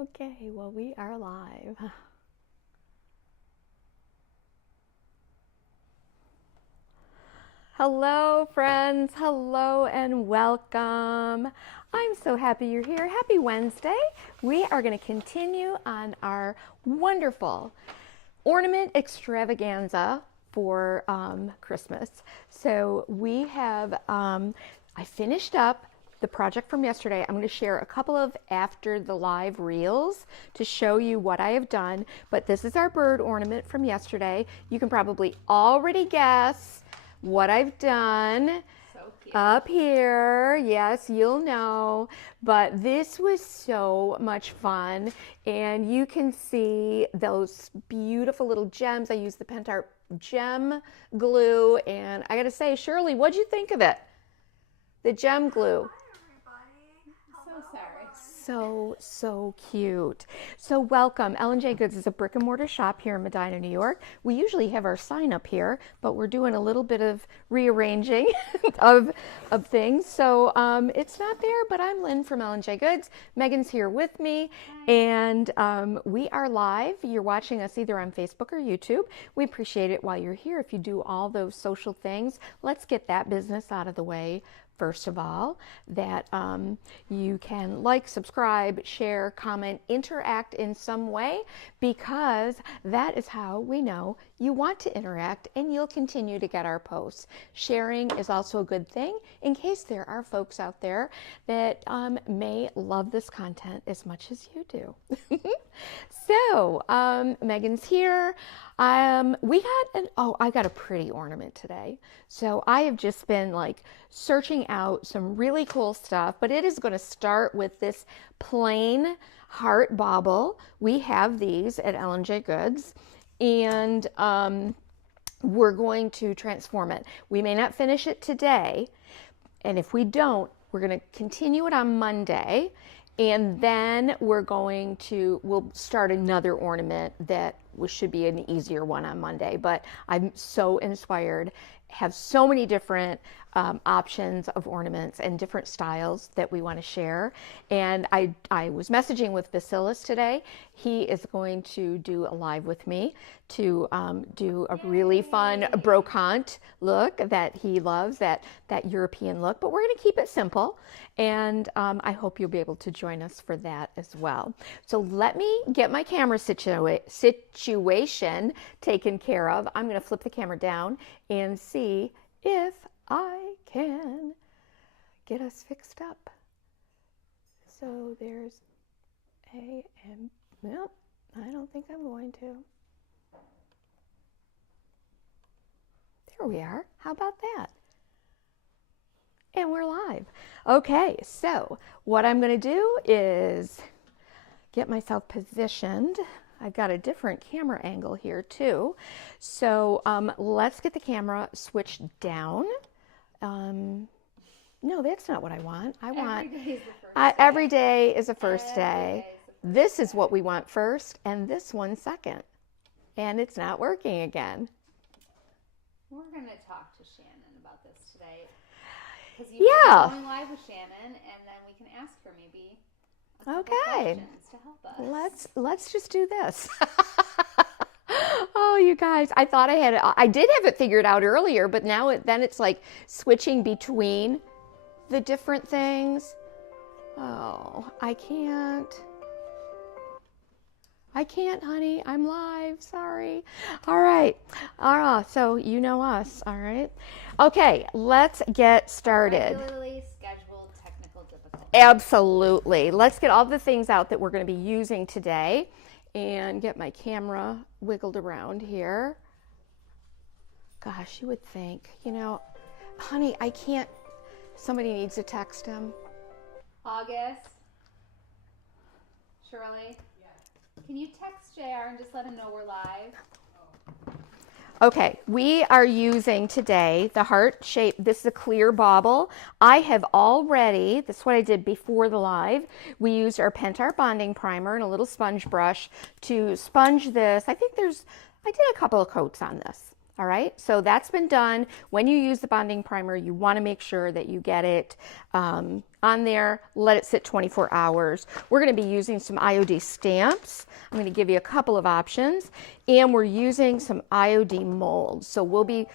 Okay, well, we are live. Hello, friends. Hello and welcome. I'm so happy you're here. Happy Wednesday. We are going to continue on our wonderful ornament extravaganza for Christmas. So we have, I finished up the project from yesterday. I'm going to share a couple of after the live reels to show you what I have done. But this is our bird ornament from yesterday. You can probably already guess what I've done. So cute. Up here, yes, you'll know, but this was so much fun, and you can see those beautiful little gems. I used the Pentart gem glue, and I gotta say, Shirley, what'd you think of it? The gem glue. So sorry. So cute. So welcome. L&J Goods is a brick and mortar shop here in Medina, New York. We usually have our sign up here, but we're doing a little bit of rearranging of things. So it's not there, but I'm Lynn from L&J Goods. Megan's here with me. Hi. And we are live. You're watching us either on Facebook or YouTube. We appreciate it while you're here. If you do all those social things, let's get that business out of the way. First of all, that you can like, subscribe, share, comment, interact in some way, because that is how we know you want to interact and you'll continue to get our posts. Sharing is also a good thing in case there are folks out there that may love this content as much as you do. So, Megan's here. I got a pretty ornament today. So I have just been like searching out some really cool stuff, but it is going to start with this plain heart bauble. We have these at L&J Goods, and we're going to transform it. We may not finish it today, and if we don't, we're going to continue it on Monday. And then we'll start another ornament that should be an easier one on Monday. But I'm so inspired, have so many different options of ornaments and different styles that we want to share. And I was messaging with Vasilis today. He is going to do a live with me to do a really fun brocante look that he loves, that European look. But we're going to keep it simple. And I hope you'll be able to join us for that as well. So let me get my camera situation taken care of. I'm going to flip the camera down and see if I can get us fixed up. So there's well, I don't think I'm going to. There we are. How about that? And we're live. Okay, so what I'm going to do is get myself positioned. I've got a different camera angle here too. So let's get the camera switched down. No, that's not what I want. Every day is the first day. This is what we want first, and this one second. And it's not working again. We're going to talk to Shannon about this today. Because going live with Shannon, and then we can ask her maybe a couple questions to help us. Let's just do this. Oh, you guys, I thought I did have it figured out earlier, but now then it's like switching between the different things. Oh, I can't, honey. I'm live. Sorry. All right. So you know us. All right. Okay, let's get started. Regularly scheduled technical difficulties. Absolutely. Let's get all the things out that we're going to be using today and get my camera wiggled around here. Gosh, you would think, honey, I can't. Somebody needs to text him. August. Shirley. Can you text JR and just let him know we're live? Okay, we are using today the heart shape. This is a clear bauble. I have already, this is what I did before the live. We used our Pentart bonding primer and a little sponge brush to sponge this. I did a couple of coats on this. All right, so that's been done. When you use the bonding primer, you want to make sure that you get it on there, let it sit 24 hours. We're going to be using some IOD stamps. I'm going to give you a couple of options, and we're using some IOD molds. So we'll be...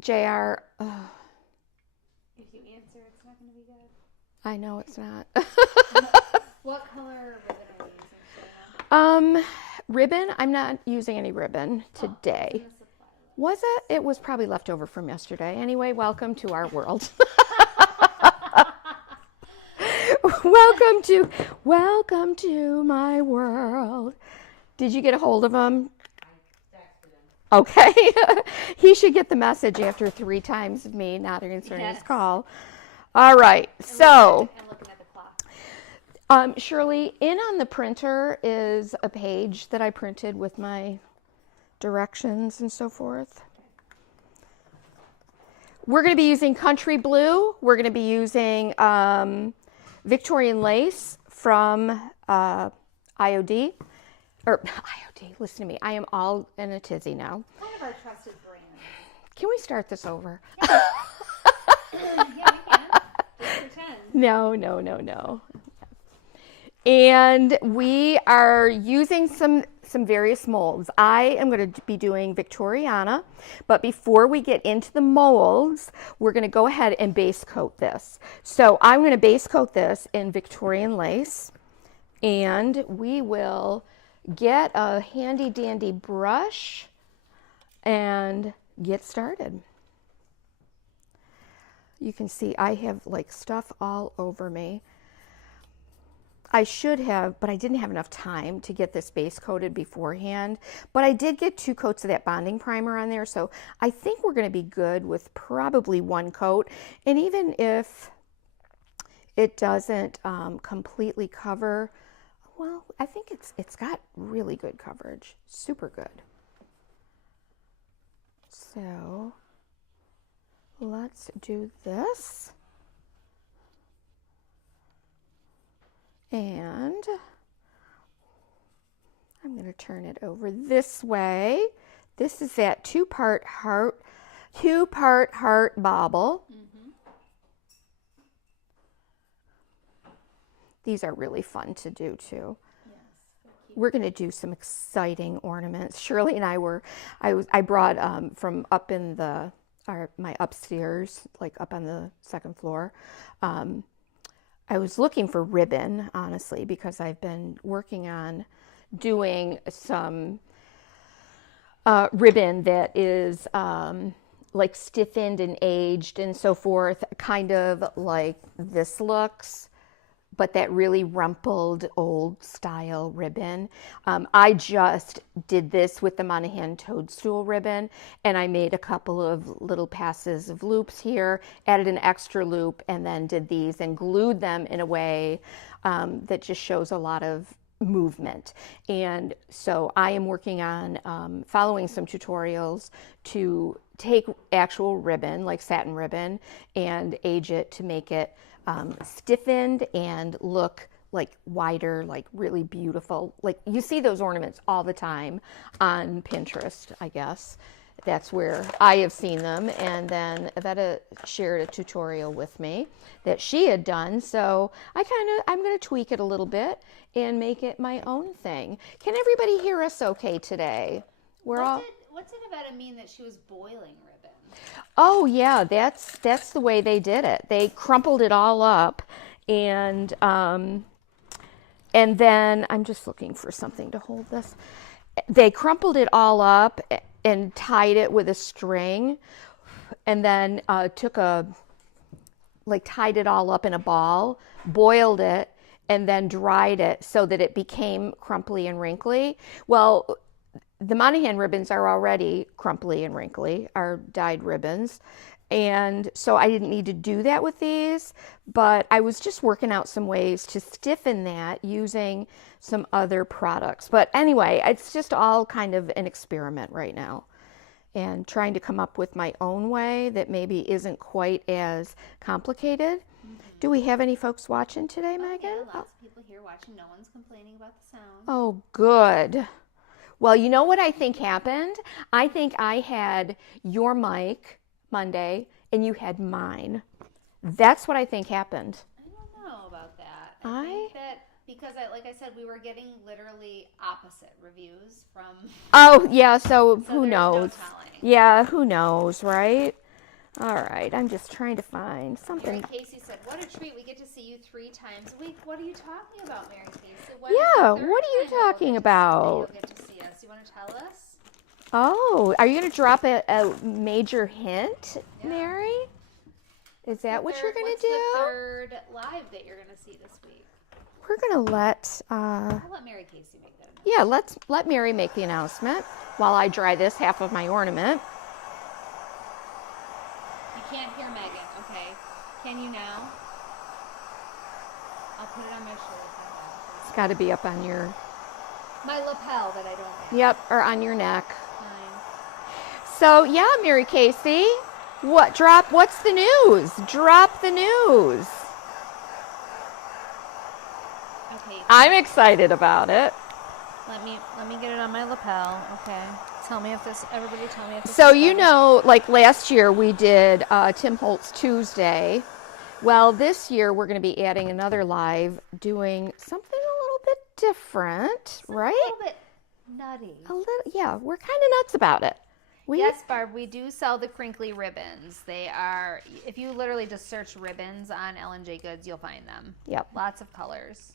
JR, if you answer, it's not going to be good. I know it's not. What color ribbon are you using, Shayna? Ribbon, I'm not using any ribbon today. Was it? It was probably left over from yesterday. Anyway, welcome to our world. Welcome to my world. Did you get a hold of him? Okay. He should get the message after 3 times of me not answering his call. All right. So, I'm looking at the clock. Shirley, in on the printer is a page that I printed with my directions and so forth. We're going to be using Country Blue. We're going to be using Victorian Lace from IOD. Or IOD, listen to me. I am all in a tizzy now. One of our trusted brands. Can we start this over? Yeah, we can. Just pretend. No. And we are using some various molds. I am going to be doing Victoriana, but before we get into the molds, we're going to go ahead and base coat this. So I'm going to base coat this in Victorian lace, and we will get a handy dandy brush and get started. You can see I have like stuff all over me. I should have, but I didn't have enough time to get this base coated beforehand. But I did get 2 coats of that bonding primer on there, so I think we're going to be good with probably 1 coat. And even if it doesn't completely cover, well, I think it's got really good coverage, super good. So let's do this. And I'm going to turn it over this way. This is that 2-part heart bauble. Mm-hmm. These are really fun to do too. Yes, we're going to do some exciting ornaments. Shirley and I brought from up in my upstairs, like up on the 2nd floor. I was looking for ribbon, honestly, because I've been working on doing some ribbon that is like stiffened and aged and so forth, kind of like this looks, but that really rumpled old style ribbon. I just did this with the Monahan toadstool ribbon, and I made a couple of little passes of loops here, added an extra loop, and then did these and glued them in a way that just shows a lot of movement. And so I am working on following some tutorials to take actual ribbon, like satin ribbon, and age it to make it stiffened and look like wider, like really beautiful. Like you see those ornaments all the time on Pinterest, I guess. That's where I have seen them. And then Yvette shared a tutorial with me that she had done. So I'm going to tweak it a little bit and make it my own thing. Can everybody hear us okay today? What did Yvette mean that she was boiling ribbon? Oh yeah, that's the way they did it. They crumpled it all up, and then I'm just looking for something to hold this. They crumpled it all up and tied it with a string, and then tied it all up in a ball, boiled it, and then dried it so that it became crumply and wrinkly. Well, the Monahan ribbons are already crumply and wrinkly, are dyed ribbons. And so I didn't need to do that with these, but I was just working out some ways to stiffen that using some other products. But anyway, it's just all kind of an experiment right now, and trying to come up with my own way that maybe isn't quite as complicated. Do we have any folks watching today, Megan? Yeah, lots of people here watching. No one's complaining about the sound. Oh, good. Well, you know what I think happened? I think I had your mic Monday and you had mine. That's what I think happened. I don't know about that. I think that because, like I said, we were getting literally opposite reviews from... Oh, yeah, so who knows? No telling. Yeah, who knows, right? All right, I'm just trying to find something. Mary Casey said, what a treat. We get to see you 3 times a week. What are you talking about, Mary Casey? What are you talking about? You'll get to see us. You want to tell us? Oh, are you going to drop a major hint, Mary? Is that what you're going to do? What's the third live that you're going to see this week? We're going to let... I'll let Mary Casey make that announcement. Yeah, let Mary make the announcement while I dry this half of my ornament. You can't hear Megan, okay? Can you now? I'll put it on my shoulder. It's got to be up on your... My lapel that I don't have. Yep, or on your neck. Fine. So, yeah, Mary Casey, what's the news? Drop the news. Okay. I'm excited about it. Let me get it on my lapel, okay? Everybody tell me if this So, is you better. know, like last year we did Tim Holtz Tuesday. Well, this year we're going to be adding another live, doing something a little bit different, right? A little bit nutty. Yeah, we're kind of nuts about it. Yes, Barb, we do sell the crinkly ribbons. They are, if you literally just search ribbons on L&J Goods, you'll find them. Yep. Lots of colors.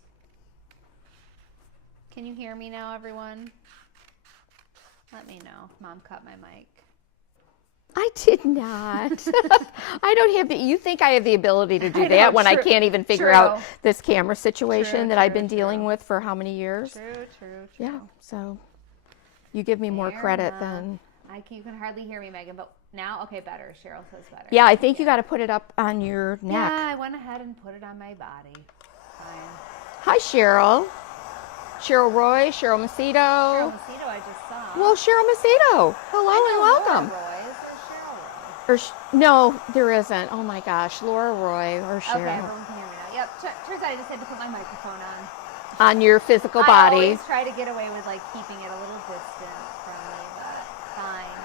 Can you hear me now, everyone? Let me know. Mom cut my mic. I did not. I don't have you think I have the ability to do I know, that when I true, can't even figure true. out this camera situation True, that I've true, been dealing with for how many years? True. Yeah, so you give me more Fair credit enough. than... You can hardly hear me, Megan, but now, okay, better. Cheryl says better. Yeah, I think you got to put it up on your neck. Yeah, I went ahead and put it on my body. Fine. Hi, Cheryl. Cheryl Roy, Cheryl Macedo. Cheryl Macedo, I just saw. Well, Cheryl Macedo. Hello and welcome. Laura Roy. Is there Cheryl Roy? No, there isn't. Oh my gosh, Laura Roy or Cheryl. Okay, everyone can hear me now. Yep, turns out I just had to put my microphone on. On your physical I body. always try to get away with keeping it a little distant from me, but fine.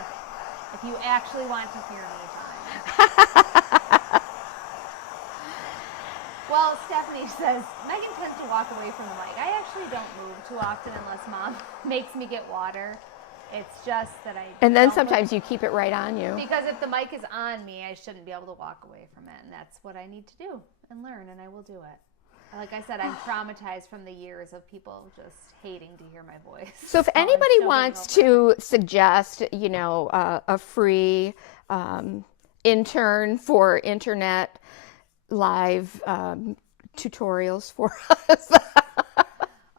If you actually want to hear me, fine. Well, Stephanie says, Megan tends to walk away from the mic. I actually don't move too often unless Mom makes me get water. It's just that I And then don't sometimes you keep it right on you. because if the mic is on me, I shouldn't be able to walk away from it. And that's what I need to do and learn, and I will do it. Like I said, I'm traumatized from the years of people just hating to hear my voice. So if I'm anybody still wants getting over to suggest, a free intern for internet live tutorials for us.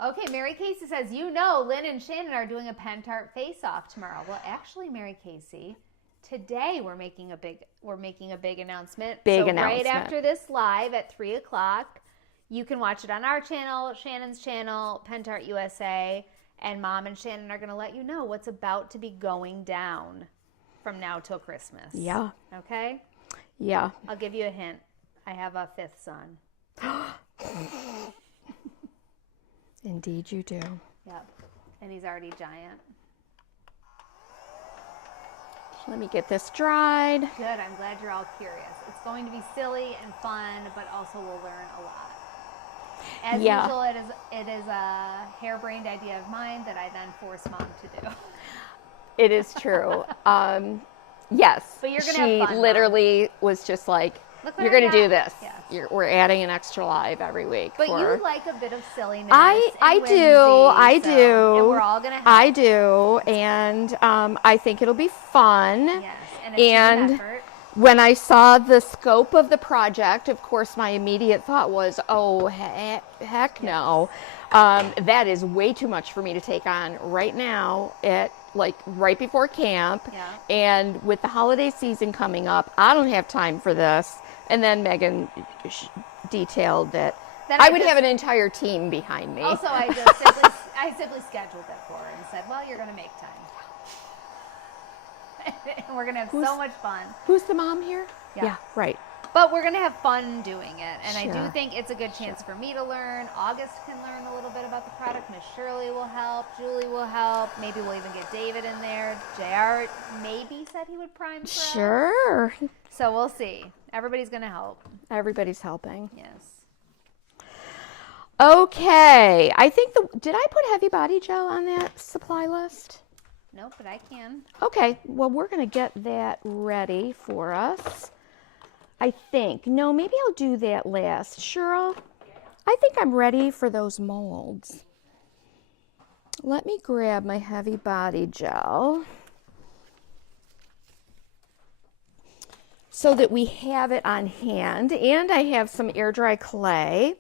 Okay, Mary Casey says, Lynn and Shannon are doing a pen tart face-off tomorrow. Well, actually, Mary Casey, today we're making a big announcement. Announcement. Right after this live at 3:00, you can watch it on our channel, Shannon's channel, Pen Tart USA, and Mom and Shannon are going to let you know what's about to be going down from now till Christmas. Yeah. Okay? Yeah. I'll give you a hint. I have a 5th son. Indeed you do. Yep. And he's already giant. Let me get this dried. Good. I'm glad you're all curious. It's going to be silly and fun, but also we'll learn a lot. As usual, it is a harebrained idea of mine that I then force Mom to do. It is true. Yes. But you're gonna have fun, She literally was just like, Look what you're I going to do got. this. Yes. We're adding an extra live every week. But you like a bit of silliness. I and do. whimsy, I so- do. And we're all going to help. I do. And I think it'll be fun. Yes. And a team effort. When I saw the scope of the project, of course, my immediate thought was, oh, heck no. That is way too much for me to take on right now right before camp. Yeah. And with the holiday season coming up, I don't have time for this. And then Megan detailed that I would have an entire team behind me. Also, I simply scheduled it for her and said, well, you're going to make time. And we're going to have so much fun. Who's the mom here? Yeah. Right. But we're going to have fun doing it. And I do Sure. think it's a good chance for me to learn. August can learn a little bit about the product. Miss Shirley will help. Julie will help. Maybe we'll even get David in there. JR maybe said he would prime for us. Sure. So we'll see. Everybody's going to help. Everybody's helping. Yes. Okay. I think did I put heavy body gel on that supply list? Nope, but I can. Okay. Well, we're going to get that ready for us. I think. No, maybe I'll do that last. Cheryl, I think I'm ready for those molds. Let me grab my heavy body gel so that we have it on hand. And I have some air dry clay.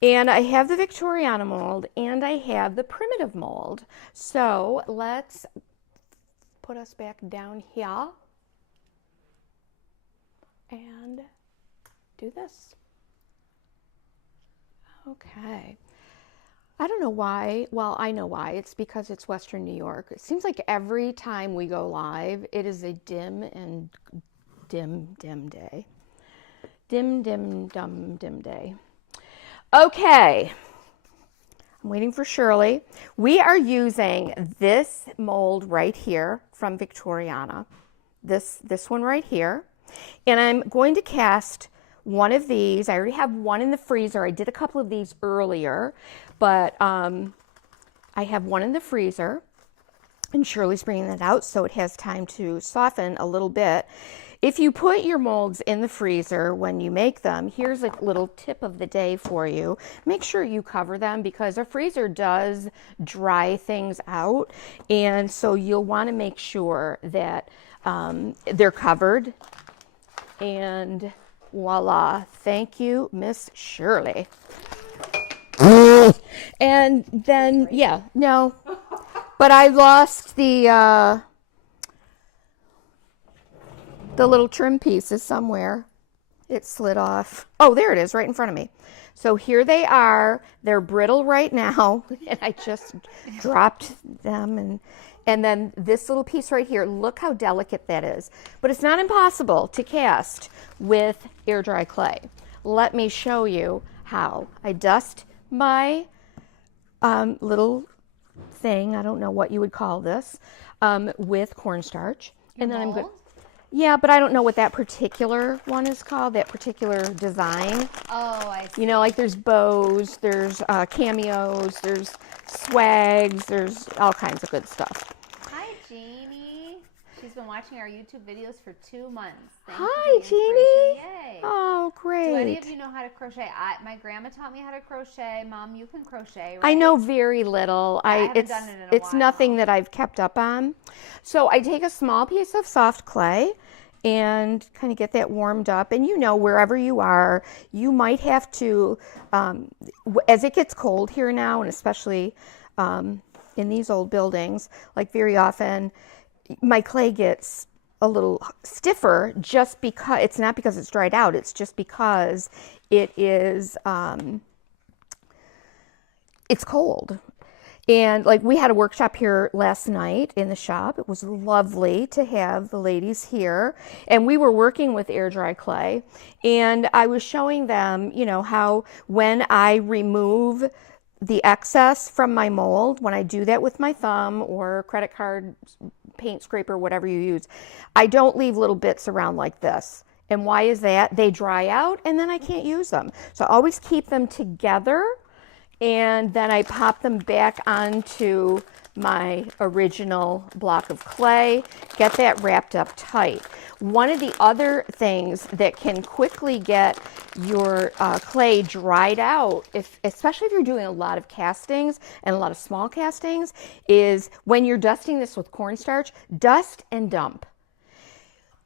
And I have the Victoriana mold. And I have the primitive mold. So let's put us back down here. And do this. Okay. I don't know why. Well, I know why. It's because it's Western New York. It seems like every time we go live, it is a dim day. Dim day. Okay. I'm waiting for Shirley. We are using this mold right here from Victoriana. This one right here. And I'm going to cast one of these. I already have one in the freezer. I did a couple of these earlier, but I have one in the freezer. And Shirley's bringing that out so it has time to soften a little bit. If you put your molds in the freezer when you make them, here's a little tip of the day for you. Make sure you cover them because a freezer does dry things out. And so you'll want to make sure that they're covered. And voila, thank you, Miss Shirley. And then, yeah, no, but I lost the little trim pieces somewhere. It slid off. Oh, there it is, right in front of me. So here they are. They're brittle right now, and I just dropped them. And then this little piece right here, look how delicate that is. But it's not impossible to cast with air dry clay. Let me show you how. I dust my little thing, I don't know what you would call this, with cornstarch. Your and then mold? I'm good. Yeah, but I don't know what that particular one is called, that particular design. Oh, I see. You know, like there's bows, there's cameos, there's swags, there's all kinds of good stuff. Hi, Jeannie. She's been watching our YouTube videos for 2 months. Thank Hi, you for the Jeannie. inspiration. Yay. Oh, great. Do any of you know how to crochet? My grandma taught me how to crochet. Mom, you can crochet, right? I know very little. I haven't done it in a It's while. nothing that I've kept up on. So I take a small piece of soft clay and kind of get that warmed up. And you know, wherever you are, you might have to, as it gets cold here now, and especially in these old buildings, like very often, my clay gets a little stiffer just because, it's not because it's dried out, it's just because it is, it's cold. And like we had a workshop here last night in the shop. It was lovely to have the ladies here. And we were working with air dry clay. And I was showing them, you know, how when I remove the excess from my mold, when I do that with my thumb or credit card, paint scraper, whatever you use, I don't leave little bits around like this. And why is that? They dry out and then I can't use them. So I always keep them together. And then I pop them back onto my original block of clay, get that wrapped up tight. One of the other things that can quickly get your clay dried out, especially if you're doing a lot of castings and a lot of small castings, is when you're dusting this with cornstarch, dust and dump.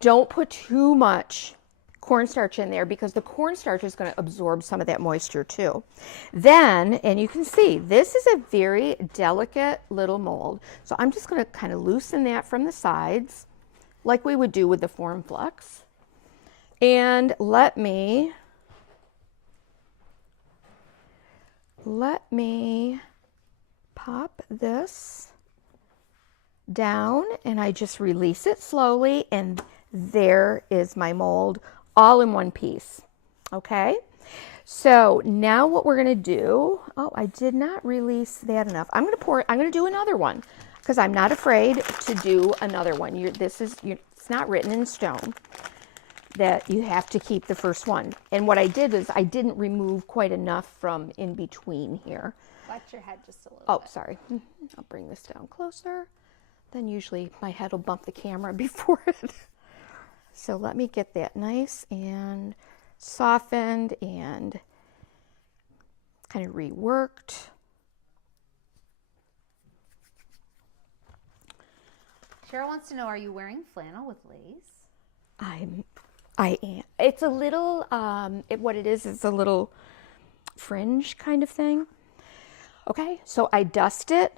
Don't put too much cornstarch in there because the cornstarch is going to absorb some of that moisture too. Then, and you can see, this is a very delicate little mold. So I'm just going to kind of loosen that from the sides like we would do with the Form Flux. And let me pop this down and I just release it slowly and there is my mold all in one piece. Okay, so now what we're going to do, oh, I did not release that enough. I'm going to do another one because I'm not afraid to do another one. It's not written in stone that you have to keep the first one. And what I did is I didn't remove quite enough from in between here. Watch your head just a little bit. Oh, sorry. I'll bring this down closer. Then usually my head will bump the camera before it. So let me get that nice and softened and kind of reworked. Cheryl wants to know, are you wearing flannel with lace? I am. It's a little, what it is a little fringe kind of thing. Okay, so I dust it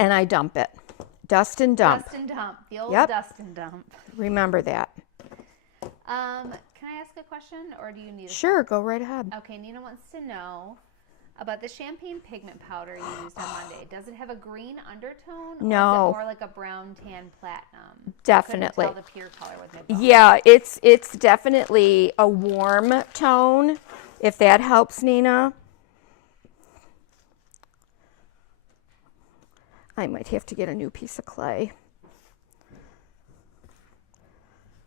and I dump it. Dust and dump. Dust and dump. The old Yep. dust and dump. Remember that. Can I ask a question, or do you need a Sure, go right ahead. Okay, Nina wants to know about the champagne pigment powder you used on Monday. Does it have a green undertone? Or No. is it more like a brown tan platinum? Definitely. I couldn't tell the pure color with my phone. Yeah, it's definitely a warm tone, if that helps, Nina. I might have to get a new piece of clay.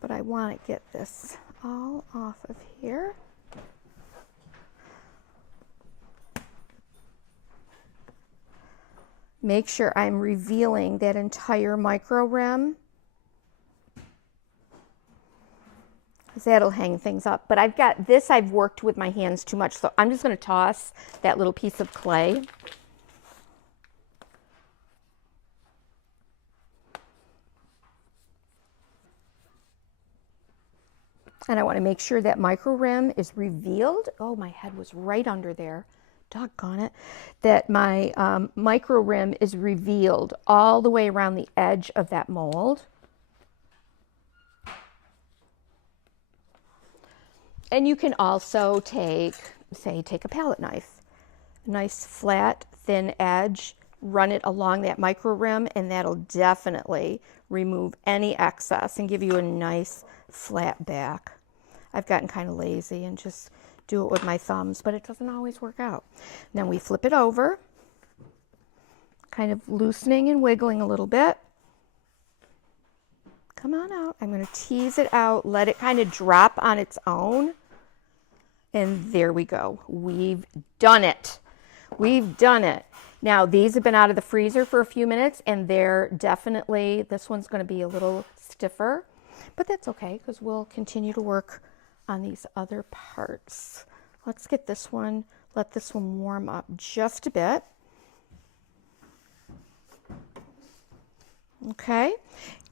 But I want to get this all off of here. Make sure I'm revealing that entire micro rim, because that'll hang things up. But I've got this, I've worked with my hands too much, so I'm just going to toss that little piece of clay. And I want to make sure that micro rim is revealed. Oh, my head was right under there. Doggone it. That my micro rim is revealed all the way around the edge of that mold. And you can also take a palette knife, a nice flat, thin edge, run it along that micro rim, and that'll definitely remove any excess and give you a nice flat back. I've gotten kind of lazy and just do it with my thumbs, but it doesn't always work out. Then we flip it over, kind of loosening and wiggling a little bit. Come on out. I'm going to tease it out, let it kind of drop on its own. And there we go. We've done it. We've done it. Now, these have been out of the freezer for a few minutes, and they're definitely, this one's going to be a little stiffer, but that's okay because we'll continue to work on these other parts. Let's get this one, let this one warm up just a bit. Okay,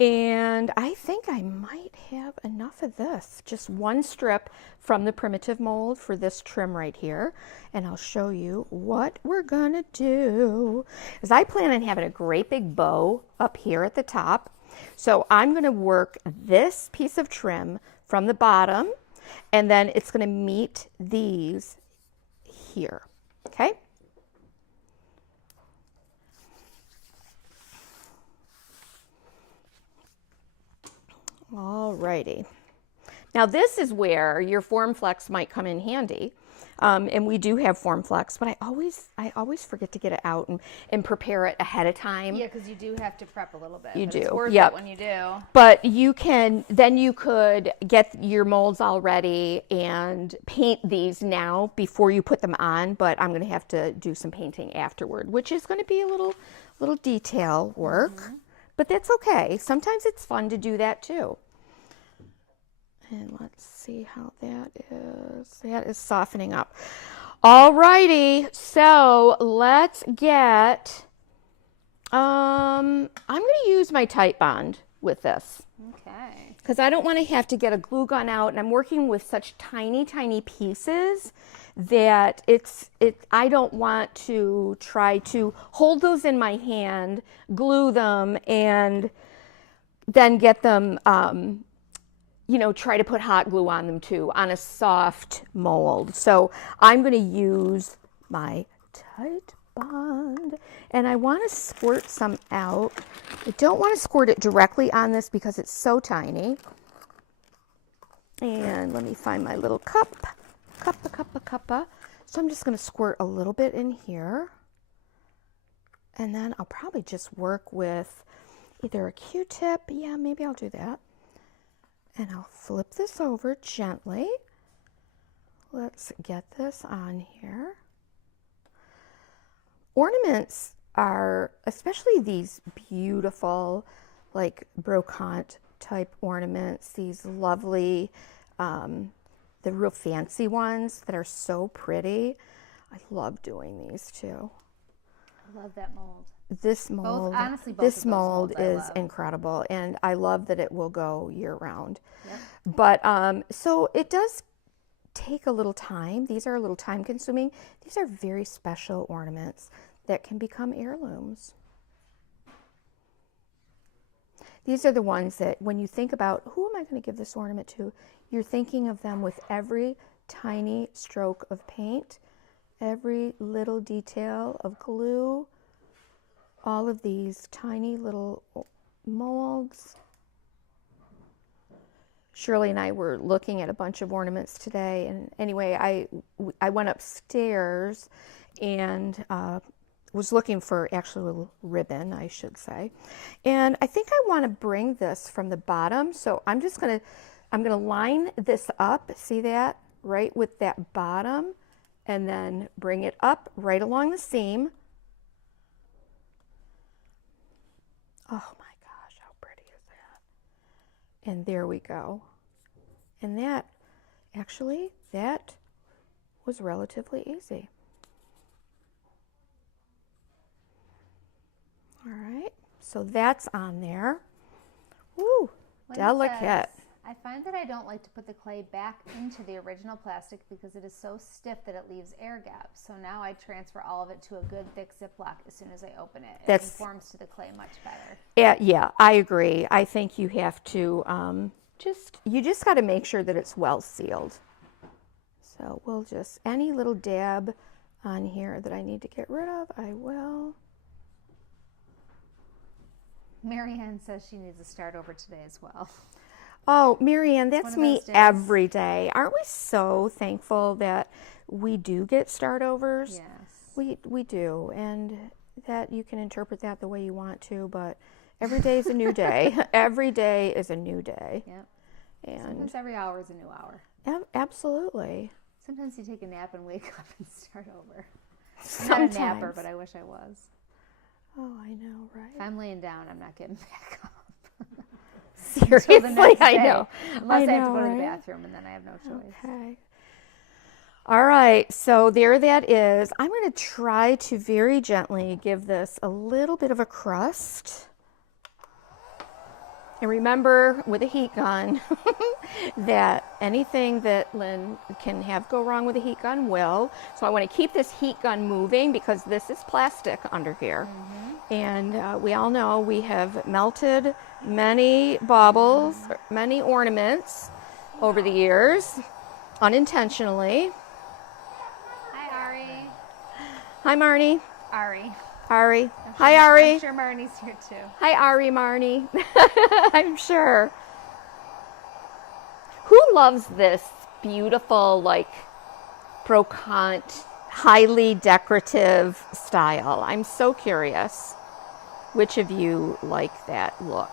and I think I might have enough of this. Just one strip from the primitive mold for this trim right here. And I'll show you what we're gonna do. Because I plan on having a great big bow up here at the top. So I'm gonna work this piece of trim from the bottom, and then it's gonna meet these here, okay? Alrighty. Now this is where your Form Flex might come in handy. And we do have Form Flex, but I always forget to get it out and prepare it ahead of time. Yeah, because you do have to prep a little bit. You do. It's worth Yep. it when you do. But you could get your molds all ready and paint these now before you put them on, but I'm going to have to do some painting afterward, which is going to be a little detail work. Mm-hmm. But that's okay. Sometimes it's fun to do that too. And let's see how that is. That is softening up. All righty. So let's get, I'm going to use my Tite Bond with this. Okay. Because I don't want to have to get a glue gun out, and I'm working with such tiny, tiny pieces that I don't want to try to hold those in my hand, glue them, and then get them, try to put hot glue on them too, on a soft mold. So I'm going to use my Tite Bond, and I want to squirt some out. I don't want to squirt it directly on this because it's so tiny. And let me find my little cup. Cuppa. So I'm just going to squirt a little bit in here. And then I'll probably just work with either a Q-tip. Yeah, maybe I'll do that. And I'll flip this over gently. Let's get this on here. Ornaments are, especially these beautiful, like brocante type ornaments, these lovely, the real fancy ones that are so pretty. I love doing these too. I love that mold. This mold, this mold is incredible, and I love that it will go year round. Yep. But so it does take a little time. These are a little time consuming. These are very special ornaments that can become heirlooms. These are the ones that when you think about who am I going to give this ornament to, you're thinking of them with every tiny stroke of paint, every little detail of glue, all of these tiny little molds. Shirley and I were looking at a bunch of ornaments today, and anyway, I went upstairs and was looking for actually a little ribbon, I should say. And I think I want to bring this from the bottom, so I'm gonna line this up, see that, right with that bottom, and then bring it up right along the seam. Oh my gosh, how pretty is that? And there we go. And that, actually, that was relatively easy. All right, so that's on there. Woo, delicate. I find that I don't like to put the clay back into the original plastic because it is so stiff that it leaves air gaps. So now I transfer all of it to a good thick Ziploc as soon as I open it. It conforms to the clay much better. Yeah, I agree. I think you have to you just got to make sure that it's well sealed. So we'll just, any little dab on here that I need to get rid of, I will. Marianne says she needs to start over today as well. Oh, Marianne, that's me every day. Aren't we so thankful that we do get start overs? Yes. We do, and that you can interpret that the way you want to, but every day is a new day. Every day is a new day. Yep. And sometimes every hour is a new hour. Absolutely. Sometimes you take a nap and wake up and start over. Sometimes. I'm not a napper, but I wish I was. Oh, I know, right? If I'm laying down, I'm not getting back up. Seriously, I know. Unless I have to go to the bathroom, and then I have no choice. Okay. All right, so there that is. I'm going to try to very gently give this a little bit of a crust. And remember, with a heat gun, that anything that Lynn can have go wrong with a heat gun will. So I want to keep this heat gun moving because this is plastic under here. Mm-hmm. And we all know we have melted many baubles, many ornaments over the years, unintentionally. Hi, Ari. Hi, Marnie. Ari. Hi, Ari. I'm sure Marnie's here too. Hi, Ari, Marnie. I'm sure. Who loves this beautiful, like, brocante, highly decorative style? I'm so curious. Which of you like that look?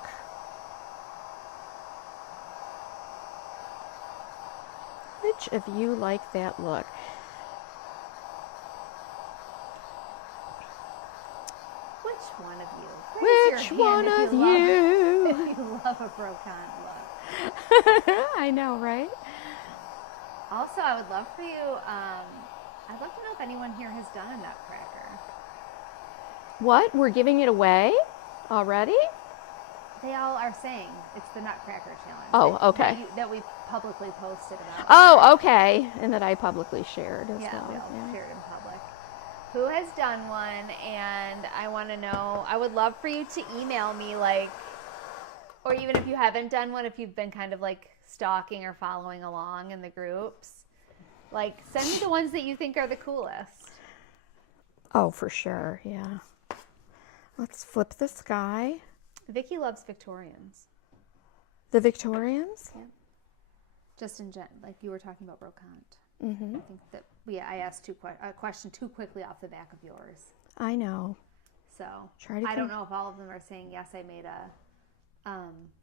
Which of you like that look? Which one of you? Which one of you? If you love a brocante look. I know, right? Also, I would love for you, I'd love to know if anyone here has done a nutcracker. What? We're giving it away already? They all are saying it's the Nutcracker Challenge. Oh, okay. That we publicly posted about. Oh, okay. And that I publicly shared as well. We all shared in public. Who has done one? And I want to know, I would love for you to email me, like, or even if you haven't done one, if you've been kind of like stalking or following along in the groups, like, send me the ones that you think are the coolest. Oh, for sure. Yeah. Let's flip the sky. Vicky loves Victorians. The Victorians? Yeah. Just in gen, like you were talking about brocante. Mm-hmm. I think that I asked a question too quickly off the back of yours. I know. So I don't know if all of them are saying yes, I made a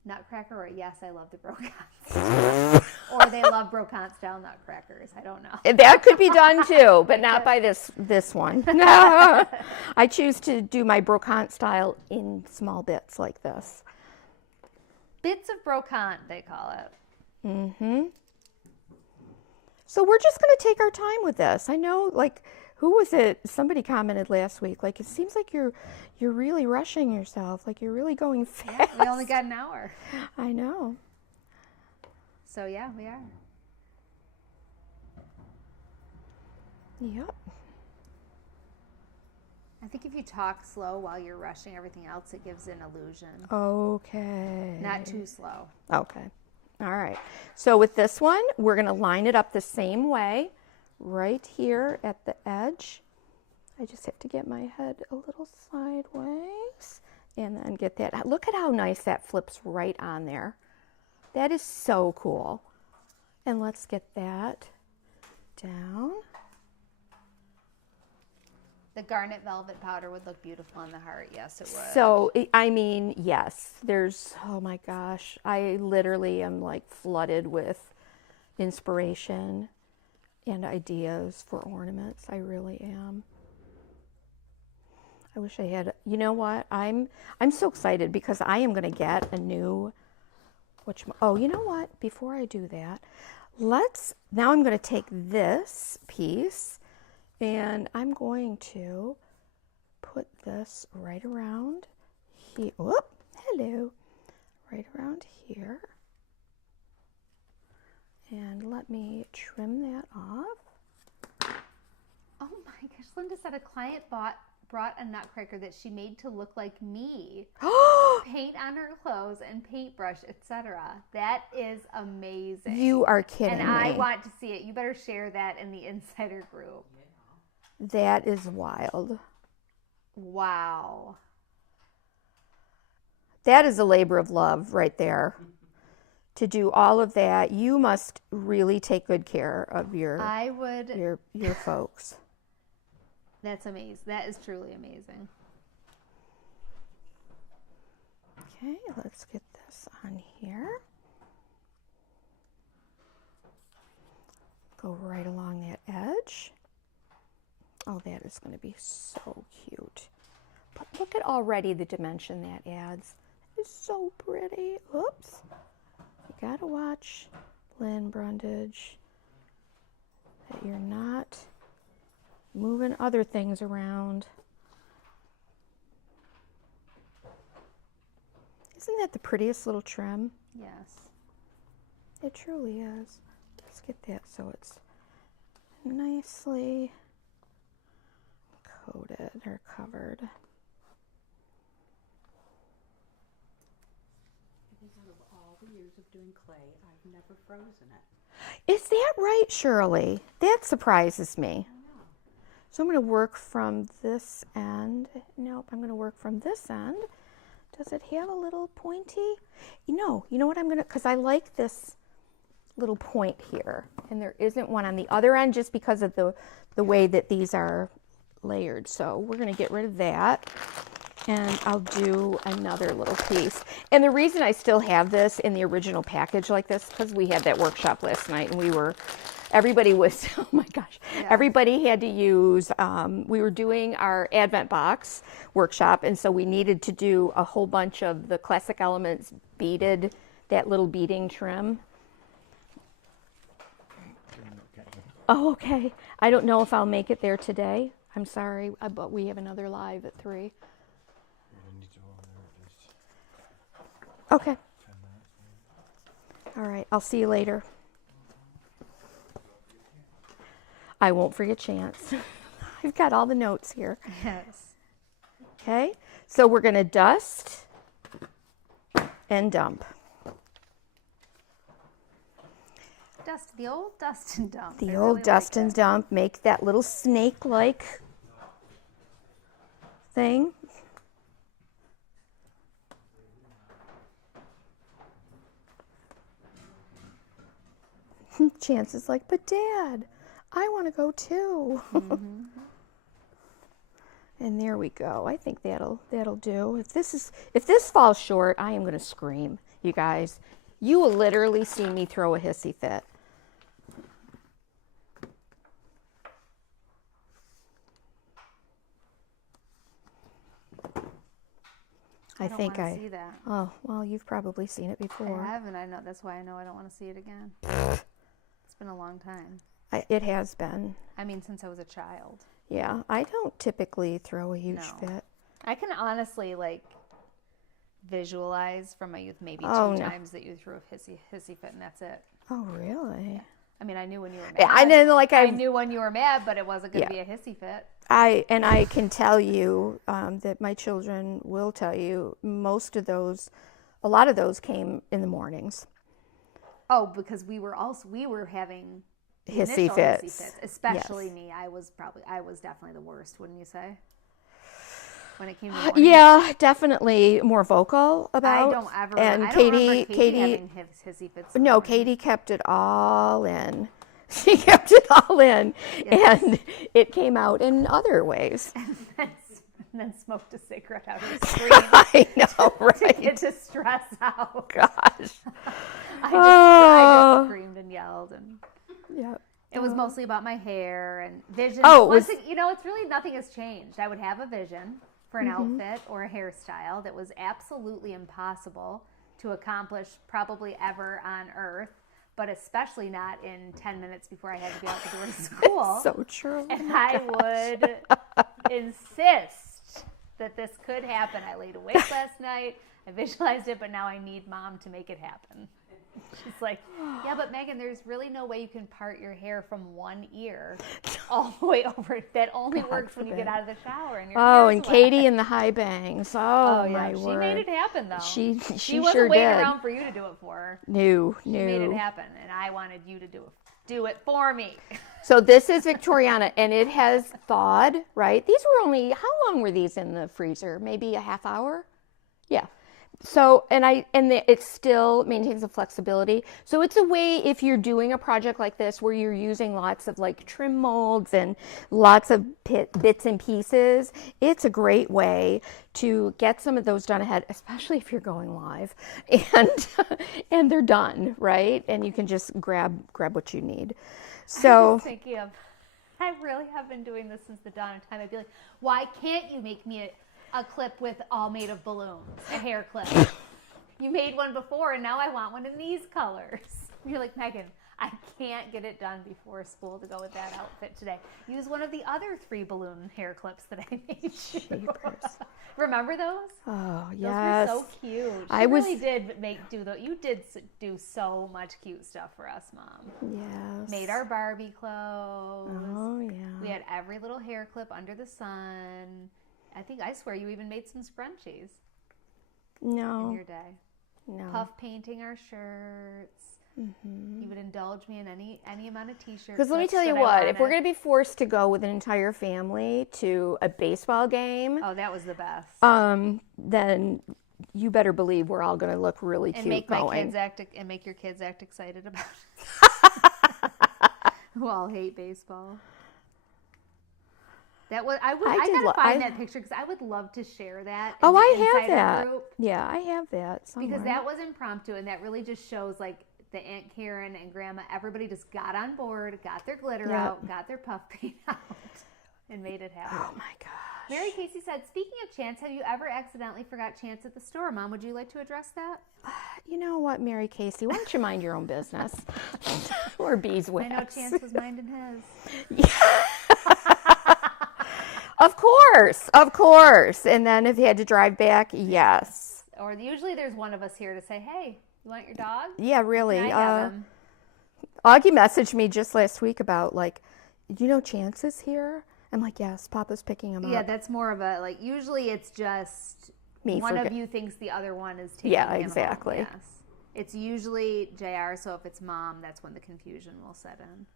nutcracker, or yes, I love the brocante, or they love brocante style nutcrackers. I don't know. That could be done too, but not by this one. I choose to do my brocante style in small bits like this. Bits of brocante, they call it. Mm-hmm. So we're just going to take our time with this. I know, like, who was it? Somebody commented last week, like, it seems like you're really rushing yourself, like you're really going fast. Yeah, we only got an hour. I know. So yeah, we are. Yep. I think if you talk slow while you're rushing everything else, it gives an illusion. Okay. Not too slow. Okay. All right. So with this one, we're going to line it up the same way right here at the edge. I just have to get my head a little sideways and then get that. Look at how nice that flips right on there. That is so cool. And let's get that down. The garnet velvet powder would look beautiful on the heart. Yes, it would. So, I mean, yes, there's, oh my gosh, I literally am like flooded with inspiration and ideas for ornaments. I really am. I wish I had, you know what? I'm so excited because I am going to get a new, oh, you know what? Before I do that, now I'm going to take this piece and I'm going to put this right around here. Whoop, hello. Right around here. And let me trim that off. Oh my gosh, Linda said a client brought a nutcracker that she made to look like me. Paint on her clothes and paintbrush, etc. That is amazing. You are kidding me. And I want to see it. You better share that in the insider group. That is wild. Wow. That is a labor of love right there. To do all of that, you must really take good care of your folks. That's amazing. That is truly amazing. Okay, let's get this on here. Go right along that edge. Oh, that is going to be so cute. But look at already the dimension that adds. It's so pretty. Oops. You got to watch, Lynn Brundage, that you're not moving other things around. Isn't that the prettiest little trim? Yes. It truly is. Let's get that so it's nicely coated or covered. Because out of all the years of doing clay, I've never frozen it. Is that right, Shirley? That surprises me. So I'm going to work from this end. Nope, I'm going to work from this end. Does it have a little pointy? You know what I'm going to, because I like this little point here, and there isn't one on the other end just because of the way that these are layered. So we're going to get rid of that, and I'll do another little piece. And the reason I still have this in the original package like this, because we had that workshop last night, and everybody was, oh my gosh, yeah. Everybody had to use, we were doing our Advent box workshop, and so we needed to do a whole bunch of the Classic Elements beaded, that little beading trim. Oh, okay. I don't know if I'll make it there today. I'm sorry, but we have another live at 3. Okay. All right, I'll see you later. I won't forget Chance. I've got all the notes here. Yes. Okay, so we're going to dust and dump. The old dust and dump. The old dust and dump. Make that little snake-like thing. Chance is like, but Dad, I want to go too. Mm-hmm. And there we go. I think that'll do. If this falls short, I am going to scream, you guys. You will literally see me throw a hissy fit. I don't want to see that. Oh, well, you've probably seen it before. I haven't. I know. That's why I know I don't want to see it again. It's been a long time. It has been. I mean, since I was a child. Yeah, I don't typically throw a huge fit. I can honestly visualize from my youth maybe Oh, two no. times that you threw a hissy fit, and that's it. Oh, really? I mean, I knew when you were mad. Yeah, I didn't I knew when you were mad, but it wasn't going to be a hissy fit. I can tell you that my children will tell you a lot of those came in the mornings. Oh, because we were having Hissy initial fits. hissy fits, especially Yes. me. I was definitely the worst, wouldn't you say? When it came to mornings? Yeah, definitely more vocal about. I don't ever. And I don't remember Katie, having hissy fits. in the no, morning. Katie kept it all in. She kept it all in, Yes. and it came out in other ways. and then smoked a cigarette out of the screen I know, to right? get to stress out. Gosh. I just screamed and yelled, and Yeah. it was mostly about my hair and vision. Oh, it's really nothing has changed. I would have a vision for an outfit or a hairstyle that was absolutely impossible to accomplish probably ever on earth, but especially not in 10 minutes before I had to be out the door to school. So true. And I would insist that this could happen. I laid awake last night. I visualized it, but now I need Mom to make it happen. She's like, yeah, but Megan, there's really no way you can part your hair from one ear all the way over. That only works when you get out of the shower. And your hair's And wet. Katie and the high bangs. Oh, yeah, my she word. made it happen, though. She wasn't sure waiting did. around for you to do it for her. No. She made it happen, and I wanted you to do it for me. So this is Victoriana, and it has thawed, right? These were only, how long were these in the freezer? Maybe a half hour? Yeah. So, it still maintains the flexibility. So it's a way, if you're doing a project like this where you're using lots of like trim molds and lots of bits and pieces, it's a great way to get some of those done ahead, especially if you're going live and they're done, right? And you can just grab what you need. So I'm just thinking of, I really have been doing this since the dawn of time. I'd be like, why can't you make me a clip with all made of balloons, a hair clip? You made one before, and now I want one in these colors. You're like, Megan, I can't get it done before school to go with that outfit today. Use one of the other 3 balloon hair clips that I made you. Remember those? Oh, Those yes. were so cute. You did do so much cute stuff for us, Mom. Yes. Made our Barbie clothes. Oh, yeah. We had every little hair clip under the sun. I swear you even made some scrunchies in No. your day. No. Puff painting our shirts. You would indulge me in any amount of t-shirts. Because let me tell you what, if we're going to be forced to go with an entire family to a baseball game, Oh, that was the best. then you better believe we're all going to look really And cute make going. make your kids act excited about it. Who all hate baseball. I gotta find that picture because I would love to share that. Oh, I inside have our that. group, Yeah, I have that somewhere. because that was impromptu, and that really just shows like the Aunt Karen and Grandma. Everybody just got on board, got their glitter out, got their puff paint out, and made it happen. Oh my gosh. Mary Casey said, "Speaking of Chance, have you ever accidentally forgot Chance at the store, Mom? Would you like to address that?" You know what, Mary Casey? Why don't you mind your own business? Or beeswax. I know Chance was minding his. Of course. And then if he had to drive back, yes. Or usually there's one of us here to say, "Hey, you want your dog?" Yeah, really. Can I have him? Augie messaged me just last week about like, you know, Chance is here. I'm like, yes, Papa's picking him Yeah, up. that's more of a like. Usually it's just Me one of forget- you thinks the other one is taking Yeah, him exactly. home. Yes. It's usually JR, so if it's Mom, that's when the confusion will set in.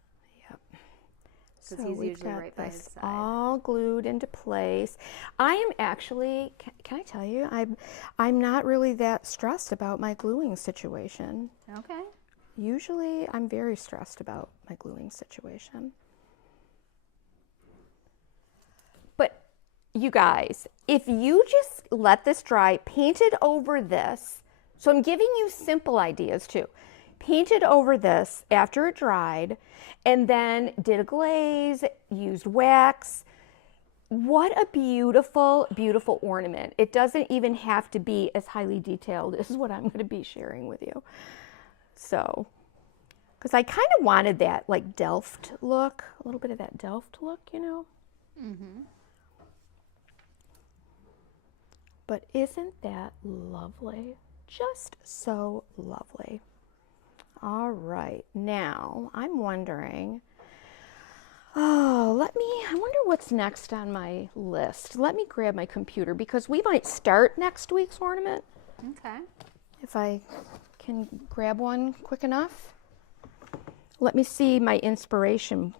Yep. Because So he's we've usually got right by his this side. all glued into place. I am actually, can I tell you, I'm not really that stressed about my gluing situation. Okay. Usually I'm very stressed about my gluing situation. But you guys, if you just let this dry, painted over this, so I'm giving you simple ideas too. Painted over this after it dried, and then did a glaze, used wax. What a beautiful, beautiful ornament. It doesn't even have to be as highly detailed as what I'm going to be sharing with you. So, because I kind of wanted that like Delft look, a little bit of that Delft look, you know? Mm-hmm. But isn't that lovely? Just so lovely. All right, now I'm wondering, I wonder what's next on my list. Let me grab my computer because we might start next week's ornament. Okay. If I can grab one quick enough. Let me see my inspiration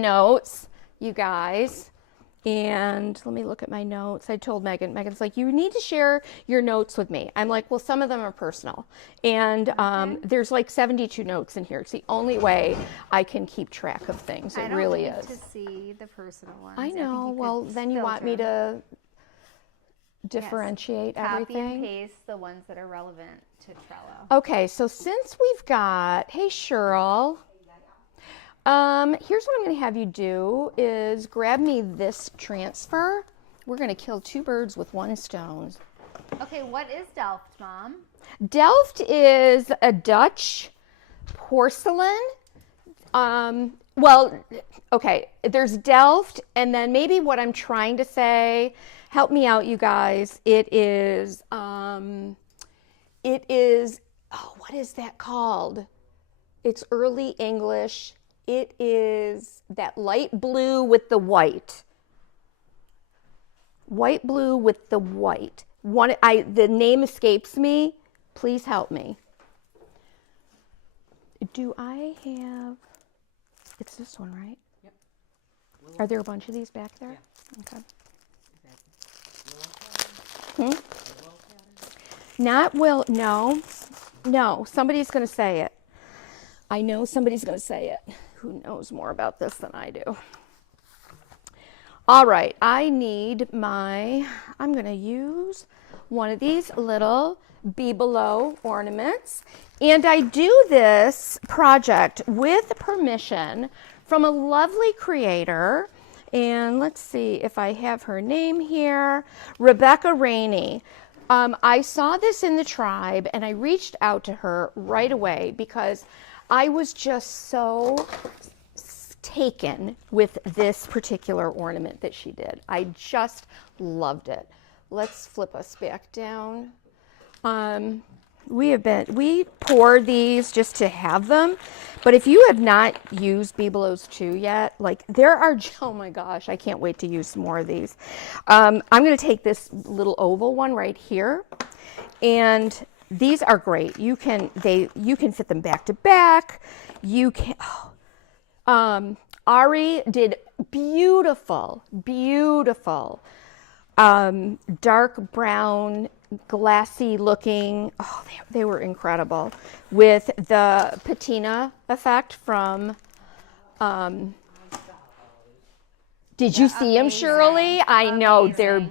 notes, you guys. And let me look at my notes. I told Megan's like, you need to share your notes with me. I'm like, well, some of them are personal. And there's like 72 notes in here. It's the only way I can keep track of things. It really is. I don't need to see the personal ones. I know. Well, then you want me to differentiate everything? Copy and paste the ones that are relevant to Trello. Okay, so since we've got, hey, Cheryl. Here's what I'm going to have you do is grab me this transfer. We're going to kill two birds with one stone. Okay, what is Delft, Mom? Delft is a Dutch porcelain. Well, okay, there's Delft, and then maybe what I'm trying to say, help me out, you guys. It is, oh, what is that called? It's early English. It is that light blue with the white. White blue with the white. The name escapes me. Please help me. Do I have, it's this one, right? Yep. Are there a bunch of these back there? Yeah. Okay. Not will, no, somebody's going to say it. I know somebody's going to say it. Who knows more about this than I do? All right, I'm going to use one of these little Be Below ornaments. And I do this project with permission from a lovely creator. And let's see if I have her name here, Rebecca Rainey. I saw this in the tribe and I reached out to her right away because I was just so taken with this particular ornament that she did. I just loved it. Let's flip us back down. We pour these just to have them, but if you have not used Bibelots 2 yet, like there are, oh my gosh, I can't wait to use more of these. I'm going to take this little oval one right here, and these are great. You can fit them back to back. You can. Ari did beautiful, dark brown, glassy looking. Oh, they were incredible with the patina effect from. Did you see them, Shirley? I know they're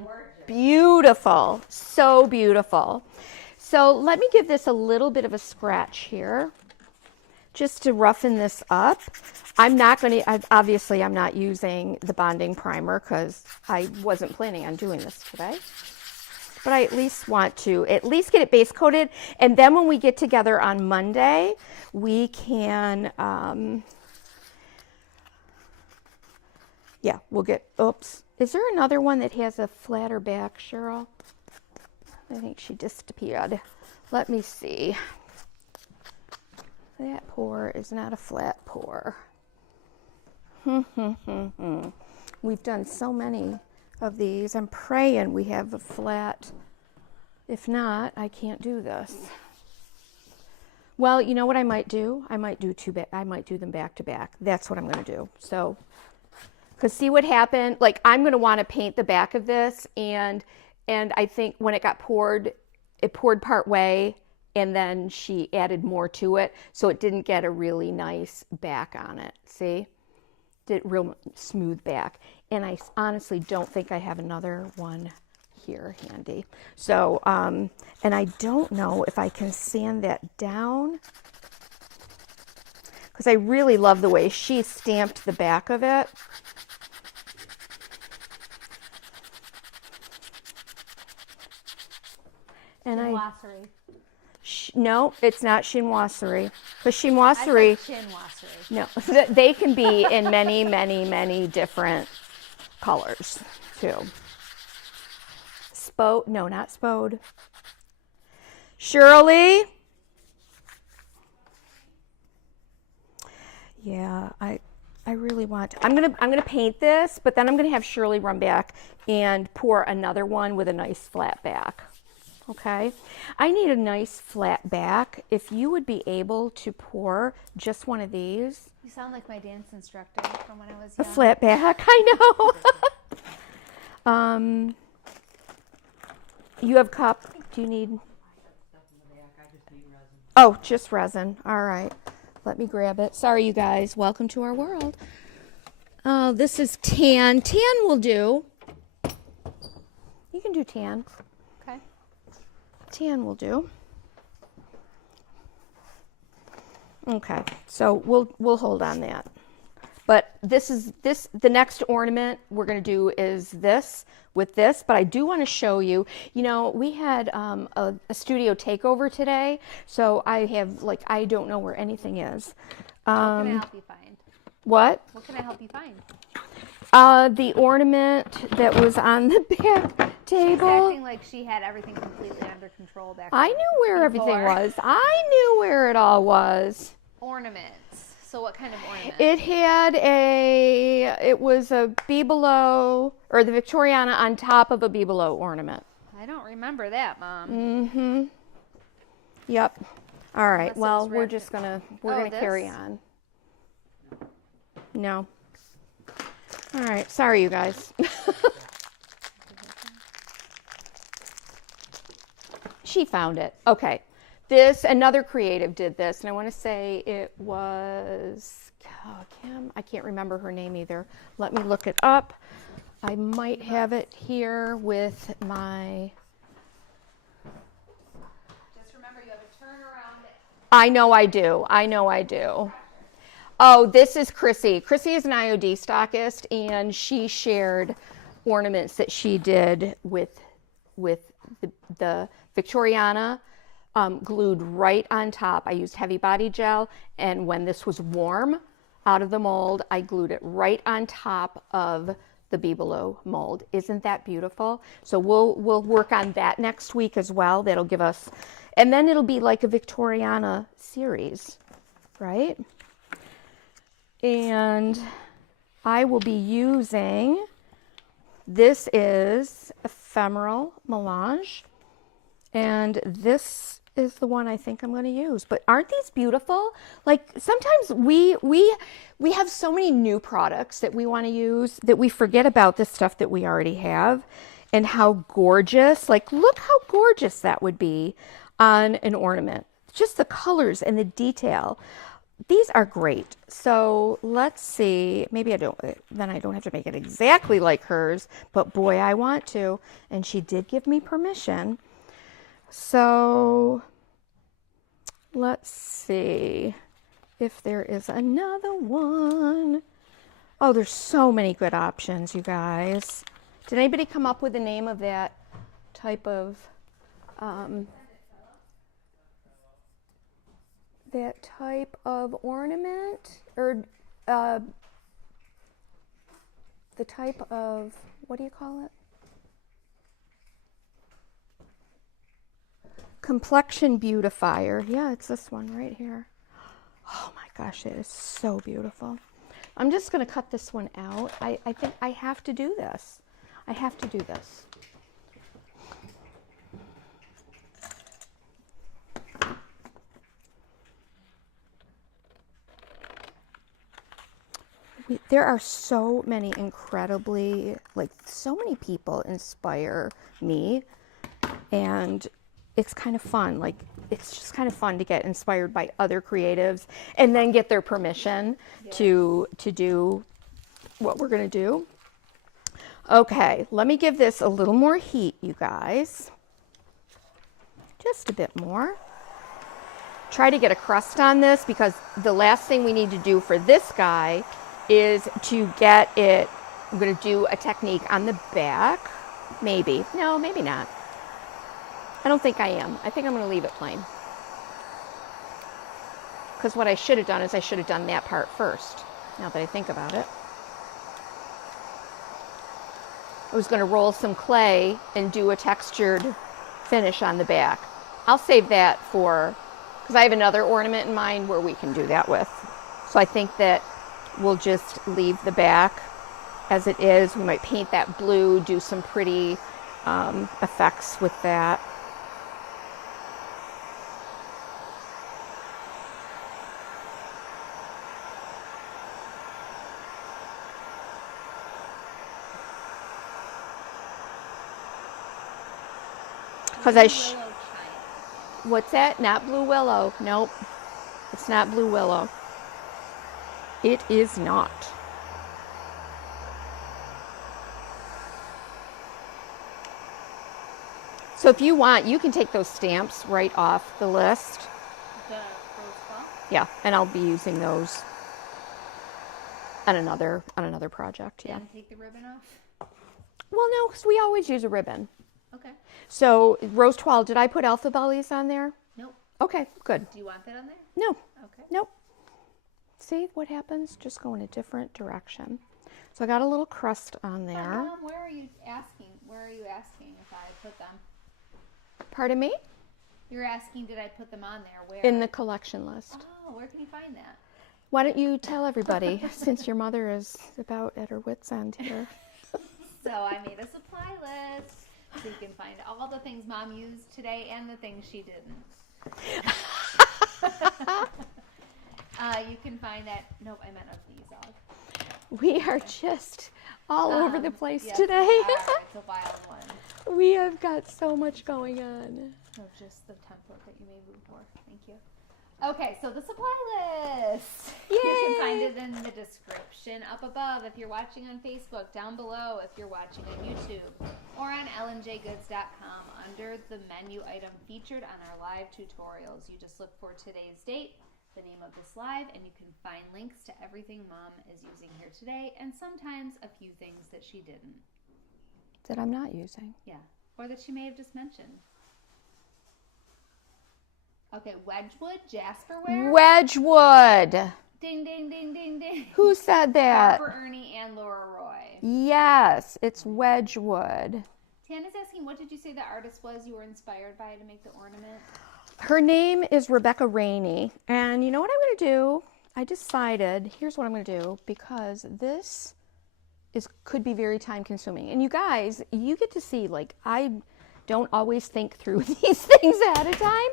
beautiful, so beautiful. So let me give this a little bit of a scratch here, just to roughen this up. I'm not using the bonding primer because I wasn't planning on doing this today. But I at least want to get it base coated. And then when we get together on Monday, we can, oops. Is there another one that has a flatter back, Cheryl? I think she disappeared. Let me see. That pour is not a flat pour. We've done so many of these. I'm praying we have a flat. If not, I can't do this. Well, you know what I might do? I might do them back to back. That's what I'm going to do. So, because see what happened? Like, I'm going to want to paint the back of this, and I think when it got poured, it poured part way, and then she added more to it, so it didn't get a really nice back on it. See? Did real smooth back. And I honestly don't think I have another one here handy. So, and I don't know if I can sand that down, because I really love the way she stamped the back of it. And Chinoiserie. No, it's not chinoiserie. Because chinoiserie, Chinoiserie. no, they can be in many, many, many different colors too. No, not Spode. Shirley. Yeah, I really want to. I'm gonna paint this, but then I'm gonna have Shirley run back and pour another one with a nice flat back. Okay, I need a nice flat back. If you would be able to pour just one of these. You sound like my dance instructor from when I was A young. flat back, I know. You have cup. Do you need? Oh, just resin. All right. Let me grab it. Sorry, you guys. Welcome to our world. Oh, this is tan. Tan will do. You can do tan. Okay. Tan will do. Okay, so we'll hold on that. But the next ornament we're going to do is this with this, but I do want to show you, we had a studio takeover today, so I don't know where anything is. What can I help you find? What? What can I help you find? The ornament that was on the back table. She's acting like she had everything completely under control back I then. knew where everything Before. was. I knew where it all was. Ornaments. So what kind of ornament? It was a Bibelot, or the Victoriana on top of a Bibelot ornament. I don't remember that, Mom. Mm-hmm. Yep. All right. Unless it Well, was we're wrapped just in- gonna Oh, carry this? on. No. All right. Sorry, you guys. She found it. Okay. Another creative did this, and I want to say it was Kim. I can't remember her name either. Let me look it up. I might have it here with my. Just remember you have to turn around. I know I do. Oh, this is Chrissy. Chrissy is an IOD stockist, and she shared ornaments that she did with the Victoriana. Glued right on top. I used heavy body gel, and when this was warm out of the mold, I glued it right on top of the Bibelot mold. Isn't that beautiful? So we'll work on that next week as well. That'll give us, and then it'll be like a Victoriana series, right? And I will be using, this is Ephemeral Melange, and this is the one I think I'm going to use. But aren't these beautiful? Like, sometimes we have so many new products that we want to use that we forget about the stuff that we already have, and how gorgeous, like, look how gorgeous that would be on an ornament. Just the colors and the detail. These are great. So let's see, maybe I don't have to make it exactly like hers, but boy, I want to. And she did give me permission. So let's see if there is another one. Oh, there's so many good options, you guys. Did anybody come up with the name of that type of ornament, or the type of, what do you call it? Complexion beautifier. Yeah, it's this one right here. Oh my gosh, it is so beautiful. I'm just going to cut this one out. I think I have to do this. I have to do this. There are so many incredibly, so many people inspire me, and it's kind of fun. Like, it's just kind of fun to get inspired by other creatives and then get their permission to do what we're going to do. Okay, let me give this a little more heat, you guys. Just a bit more. Try to get a crust on this, because the last thing we need to do for this guy is to get it. I'm going to do a technique on the back. Maybe. No, maybe not. I don't think I am. I think I'm going to leave it plain. Because what I should have done is I should have done that part first, now that I think about it. I was going to roll some clay and do a textured finish on the back. I'll save that for, because I have another ornament in mind where we can do that with. So I think that we'll just leave the back as it is. We might paint that blue, do some pretty effects with that. Because what's that? Not blue willow. Nope. It's not blue willow. It is not. So if you want, you can take those stamps right off the list. The rose ball? Yeah, and I'll be using those on another project. Yeah. And take the ribbon off? Well, no, because we always use a ribbon. Okay. So rose toile, did I put alpha bellies on there? Nope. Okay, good. Do you want that on there? No. Okay. Nope. See what happens? Just go in a different direction. So I got a little crust on there. Mom, where are you asking? Where are you asking if I put them? Pardon me? You're asking, did I put them on there? Where? In the collection list. Oh, where can you find that? Why don't you tell everybody, since your mother is about at her wit's end here. So I made a supply list so you can find all the things Mom used today and the things she didn't. You can find that. Nope, I meant of these all. We are just all over the place yes, today. It's a wild one. We have got so much going on. So just the template that you made room for. Thank you. Okay, so the supply list. Yay! You can find it in the description up above if you're watching on Facebook, down below if you're watching on YouTube, or on lnjgoods.com under the menu item featured on our live tutorials. You just look for today's date, the name of this live, and you can find links to everything Mom is using here today, and sometimes a few things that she didn't. That I'm not using. Yeah, or that she may have just mentioned. Okay, Wedgwood, Jasperware. Wedgwood. Ding, ding, ding, ding, ding. Who said that? Barbara Ernie and Laura Roy. Yes, it's Wedgwood. Tana's asking, what did you say the artist was you were inspired by to make the ornament? Her name is Rebecca Rainey. And you know what I'm going to do? I decided, here's what I'm going to do, because this could be very time consuming. And you guys, you get to see, like, I don't always think through these things ahead of time.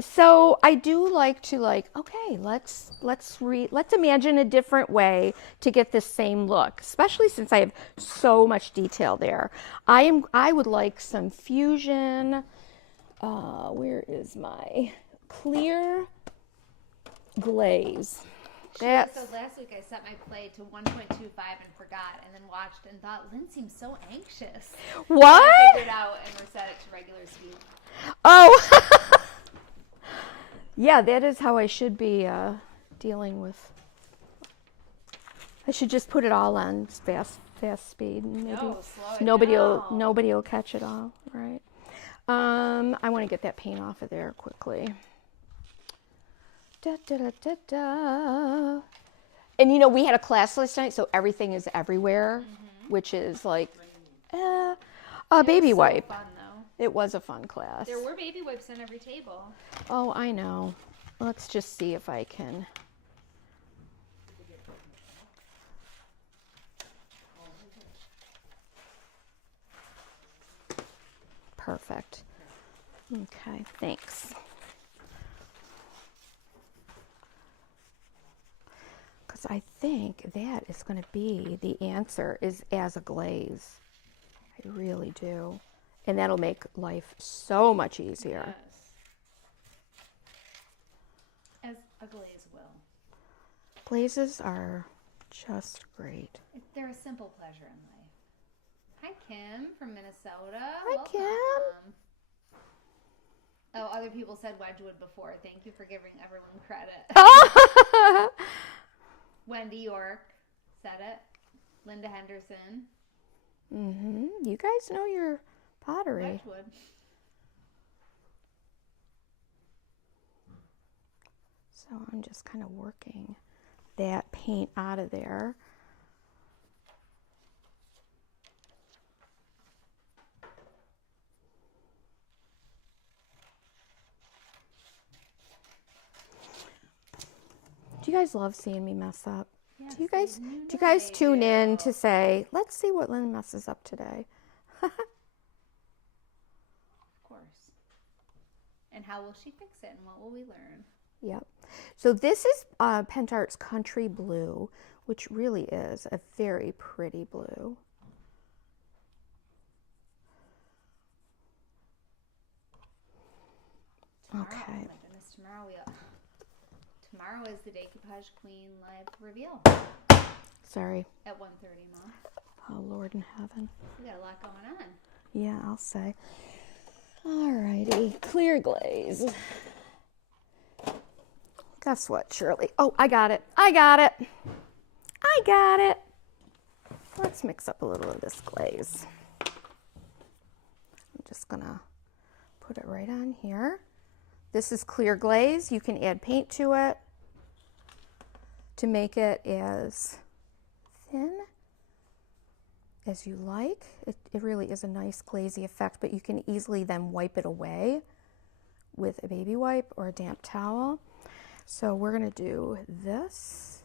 So I do like to okay, let's imagine a different way to get this same look, especially since I have so much detail there. I would like some fusion. Where is my clear glaze? So last week I set my play to 1.25 and forgot, and then watched and thought Lynn seems so anxious. What? I figured it out and reset it to regular speed. Oh. Yeah, that is how I should be dealing with. I should just put it all on fast speed. And maybe No, slow it nobody will catch it all, right? I want to get that paint off of there quickly. Da, da, da, da, da. And you know, we had a class last night, so everything is everywhere, which is like a baby wipe. Fun, though. It was a fun class. There were baby wipes on every table. Oh, I know. Let's just see if I can. Perfect. Okay, thanks. Because I think that is going to be the answer, is as a glaze. I really do. And that'll make life so much easier. Yes. As a glaze will. Glazes are just great. They're a simple pleasure in life. Hi, Kim from Minnesota. Hi, Welcome. Kim. Oh, other people said Wedgwood before. Thank you for giving everyone credit. Wendy York said it. Linda Henderson. You guys know your pottery. Wedgwood. So I'm just kind of working that paint out of there. Do you guys love seeing me mess up? Yes, Do you guys tune in to say, let's see what Lynn messes up today? Of course. And how will she fix it and what will we learn? Yep. So this is Pentart's Country Blue, which really is a very pretty blue. Tomorrow, Okay. Oh my goodness, tomorrow is the Decoupage Queen live reveal Sorry. at 1:30, Mom. Oh, Lord in heaven. We got a lot going on. Yeah, I'll say. Alrighty, clear glaze. Guess what, Shirley? Oh, I got it. Let's mix up a little of this glaze. I'm just gonna put it right on here. This is clear glaze. You can add paint to it to make it as thin as you like. It really is a nice glazy effect, but you can easily then wipe it away with a baby wipe or a damp towel. So we're going to do this.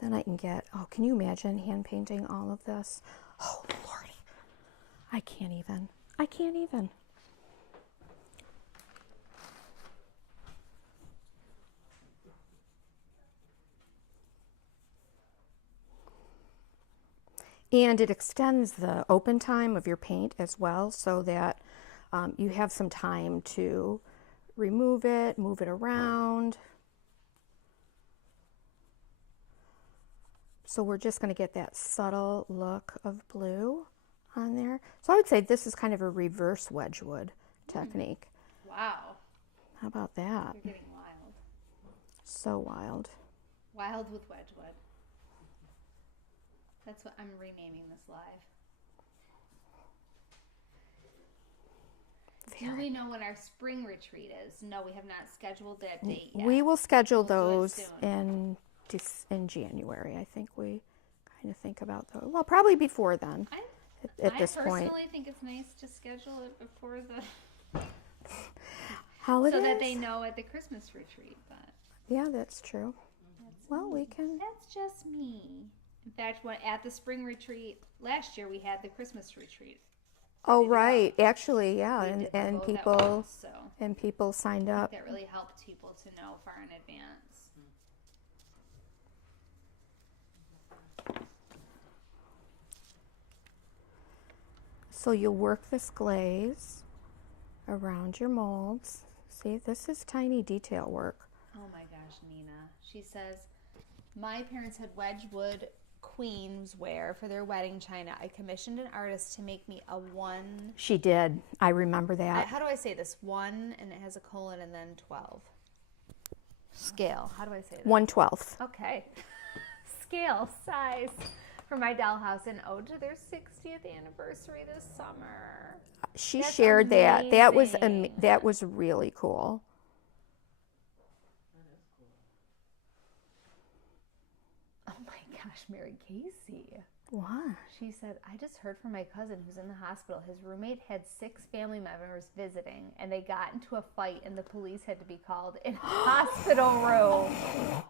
Then I can get, oh, can you imagine hand painting all of this? Oh, Lordy. I can't even. And it extends the open time of your paint as well, so that you have some time to remove it, move it around. So we're just going to get that subtle look of blue on there. So I would say this is kind of a reverse Wedgwood technique. Wow. How about that? You're getting wild. So wild. Wild with Wedgwood. That's what I'm renaming this live. Do we know when our spring retreat is? No, we have not scheduled that date yet. We will schedule We'll do it those soon. in January. I think we kind of think about those. Well, probably before then. At this point, I personally think it's nice to schedule it before the holidays. so that they know at the Christmas retreat. But yeah, that's true. Well, we can. that's just me. In fact, at the spring retreat last year, we had the Christmas retreat. Oh, right. Actually, yeah, We did and both at people once, so and people signed I up. think that really helped people to know far in advance. So you'll work this glaze around your molds. See, this is tiny detail work. Oh my gosh, Nina. She says, my parents had Wedgwood queensware for their wedding china. I commissioned an artist to make me a one. She did. I remember that. How do I say this? 1 and it has a colon and then 12. Scale. How do I say that? 1/12. Okay. Scale size for my dollhouse in ode to their 60th anniversary this summer. She That's shared that. amazing. That was really cool. Oh my gosh, Mary Casey. What? She said, I just heard from my cousin who's in the hospital. His roommate had 6 family members visiting, and they got into a fight, and the police had to be called in a hospital room.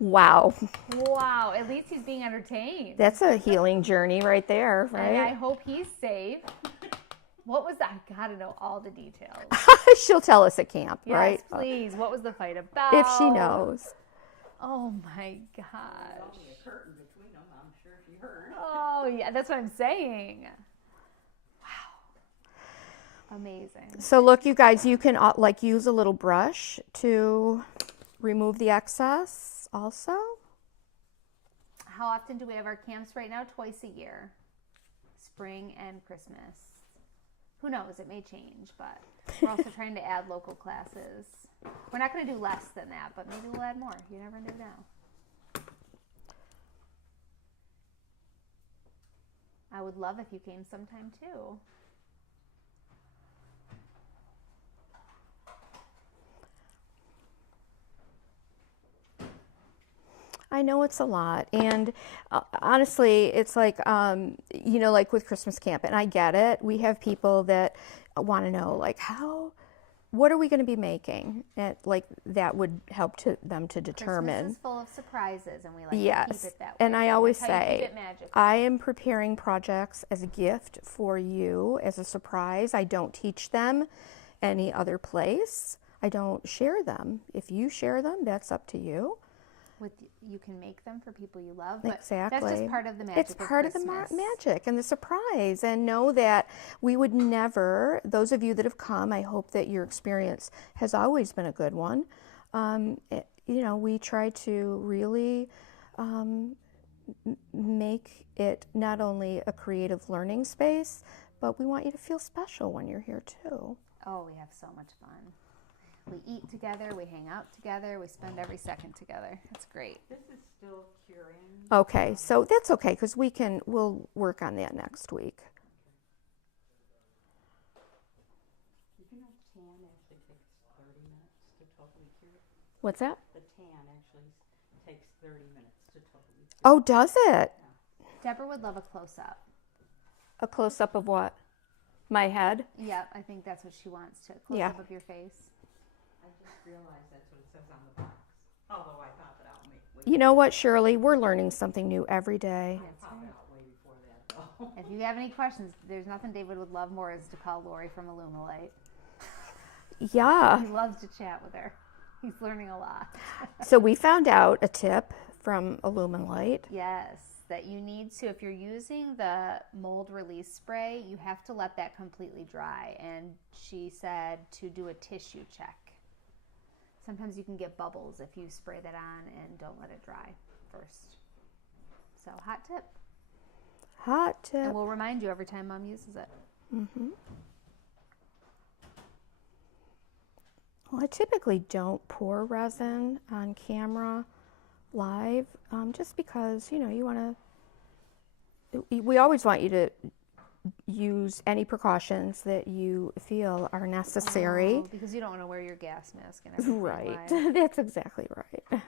Wow. Wow, at least he's being entertained. That's a healing journey right there, And I right? hope he's safe. What was that? I gotta know all the details. She'll tell us at camp, Yes, right? please. What was the fight about? If she knows. Oh my There's gosh. only a curtain between them. I'm sure she heard. Oh yeah, that's what I'm saying. Wow. Amazing. So look, you guys, you can like use a little brush to remove the excess also. How often do we have our camps right now? Twice a year. Spring and Christmas. Who knows? It may change, but we're also trying to add local classes. We're not going to do less than that, but maybe we'll add more. You never know. I would love if you came sometime too. I know it's a lot, and honestly, it's like like with Christmas camp, and I get it. We have people that want to know, like, what are we going to be making? And like that would help them to determine. Christmas is full of surprises, and we like to Yes, keep it that way. and I always That's how you keep say, it magical. I am preparing projects as a gift for you, as a surprise. I don't teach them any other place. I don't share them. If you share them, that's up to you. You can make them for people you love, but Exactly. that's just part of the magic. It's part of the Christmas. magic and the surprise. And know that we would never, those of you that have come, I hope that your experience has always been a good one. We try to really make it not only a creative learning space, but we want you to feel special when you're here too. Oh, we have so much fun. We eat together, we hang out together, we spend every second together. It's great. This is still curing. Okay, so that's okay because we'll work on that next week. You know, tan actually takes 30 minutes to totally cure. What's that? The tan actually takes 30 minutes to totally cure. Oh, does it? Deborah would love a close-up. A close-up of what? My head? Yep, I think that's what she wants to. Close Yeah. up of your face. I just realized that's what it says on the box. Although I thought that I'll make way, You know what, Shirley? We're learning something new every day. pop it out way before that though. If you have any questions, there's nothing David would love more is to call Lori from Illuminate. Yeah. He loves to chat with her. He's learning a lot. So we found out a tip from Illuminate. Yes, that you need to, if you're using the mold release spray, you have to let that completely dry. And she said to do a tissue check. Sometimes you can get bubbles if you spray that on and don't let it dry first. So, hot tip. Hot tip. And we'll remind you every time Mom uses it. Mm-hmm. Well, I typically don't pour resin on camera live, just because, you want to, we always want you to use any precautions that you feel are necessary. Oh, because you don't want to wear your gas mask and everything. Right. live. That's exactly right.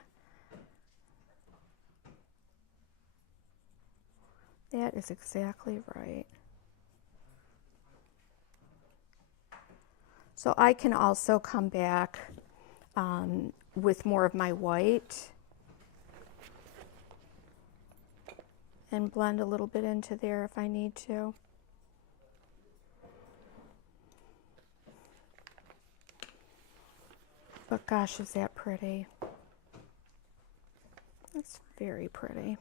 That is exactly right. So I can also come back with more of my white and blend a little bit into there if I need to. But gosh, is that pretty? It's very pretty.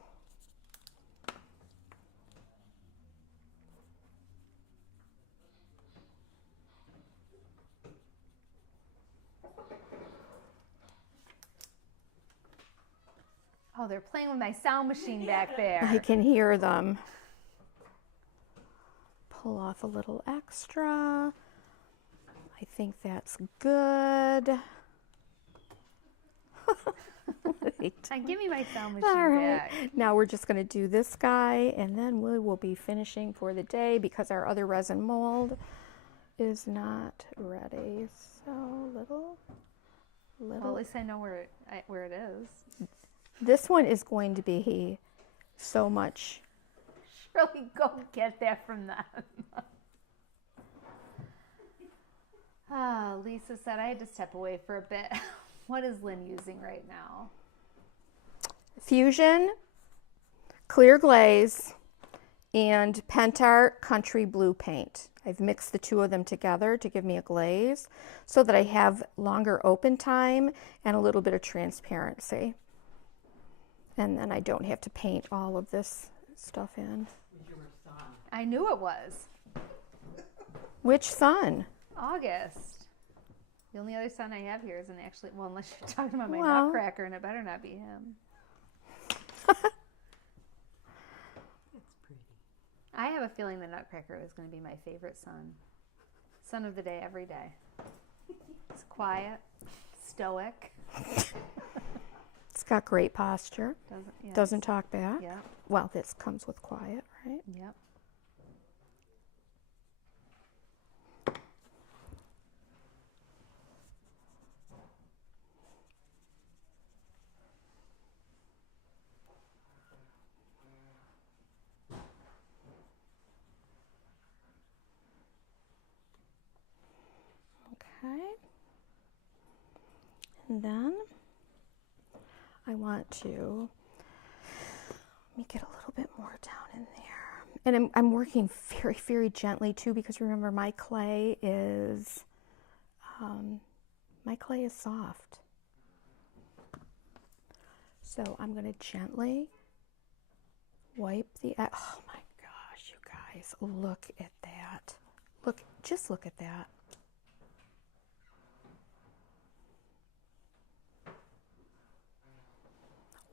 Oh, they're playing with my sound machine back there. I can hear them. Pull off a little extra. I think that's good. Give me my sound machine All right. back. Now we're just going to do this guy, and then we will be finishing for the day because our other resin mold is not ready. So little. Well, at least I know where it is. This one is going to be so much. Shirley, go get that from them. Lisa said I had to step away for a bit. What is Lynn using right now? Fusion, clear glaze, and Pentart Country Blue paint. I've mixed the two of them together to give me a glaze so that I have longer open time and a little bit of transparency. And then I don't have to paint all of this stuff in. I knew it was. Which sun? August. The only other sun I have here isn't actually, well, unless you're talking about my Well. nutcracker, and it better not be him. I have a feeling the nutcracker is going to be my favorite sun. Sun of the day every day. It's quiet, stoic. It's got great posture. Doesn't talk back. Yeah. Well, this comes with quiet, right? Yep. Okay. And then I want to let me get a little bit more down in there. And I'm working very, very gently too, because remember my clay is soft. So I'm going to gently wipe the, oh my gosh, you guys, look at that. Just look at that.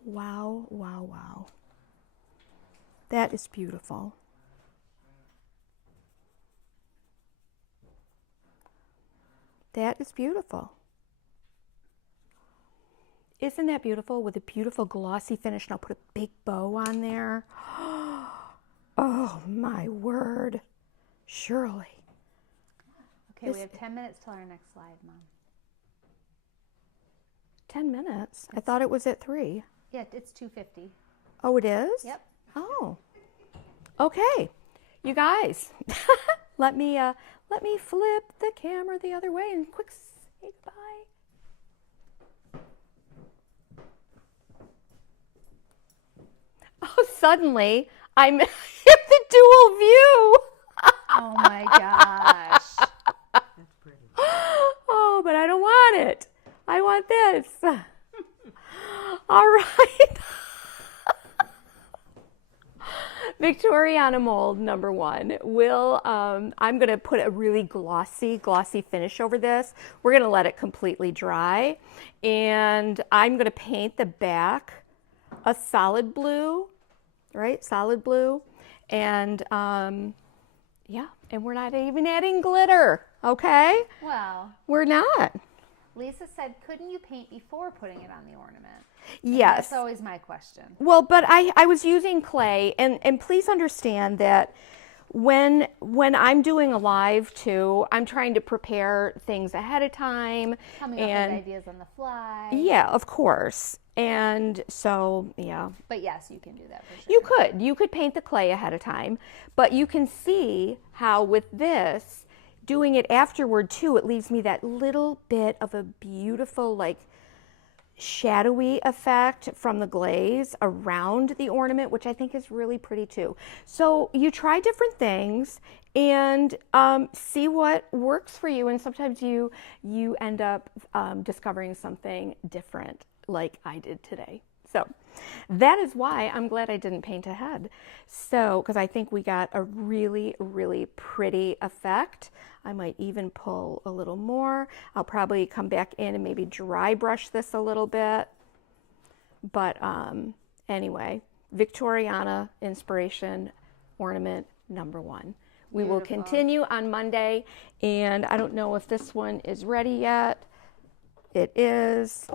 Wow, wow, wow. That is beautiful. That is beautiful. Isn't that beautiful with a beautiful glossy finish? And I'll put a big bow on there. Oh my word. Shirley. Okay, we have 10 minutes till our next slide, Mom. 10 minutes? I thought it was at 3. Yeah, it's 2:50. Oh, it is? Yep. Oh. Okay. You guys, let me flip the camera the other way and quick say goodbye. Oh, suddenly I'm in the dual view. Oh my gosh. That's pretty. Oh, but I don't want it. I want this. All right. Victoriana mold number 1. I'm going to put a really glossy finish over this. We're going to let it completely dry. And I'm going to paint the back a solid blue, right? Solid blue. And yeah, and we're not even adding glitter, okay? Well, We're not. Lisa said, couldn't you paint before putting it on the ornament? Yes. That's always my question. Well, but I was using clay, and please understand that when I'm doing a live too, I'm trying to prepare things ahead of time. Coming up with ideas on the fly. Yeah, of course. And so, yeah. But yes, you can do that for sure. You could paint the clay ahead of time, but you can see how with this, doing it afterward too, it leaves me that little bit of a beautiful, like, shadowy effect from the glaze around the ornament, which I think is really pretty too. So you try different things and see what works for you, and sometimes you end up discovering something different, like I did today. So that is why I'm glad I didn't paint ahead. So, because I think we got a really, really pretty effect. I might even pull a little more. I'll probably come back in and maybe dry brush this a little bit. But anyway, Victoriana Inspiration Ornament number 1. We will continue on Monday, and I don't know if this one is ready yet. It is.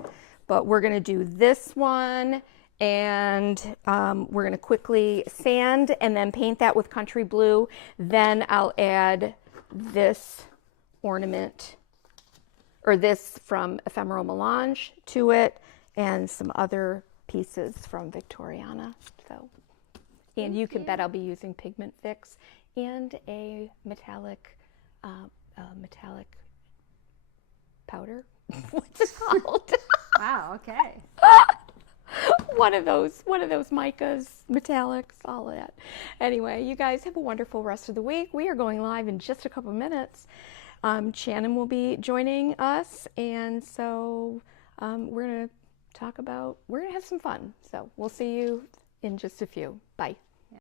But we're going to do this one, and we're going to quickly sand and then paint that with country blue. Then I'll add this ornament, or this from Ephemeral Melange to it, and some other pieces from Victoriana. So, and you can bet I'll be using Pigment Fix and a metallic powder. What's it called? Wow, okay. one of those micas, metallics, all of that. Anyway, you guys have a wonderful rest of the week. We are going live in just a couple minutes. Shannon will be joining us, and so we're going to have some fun. So we'll see you in just a few. Bye.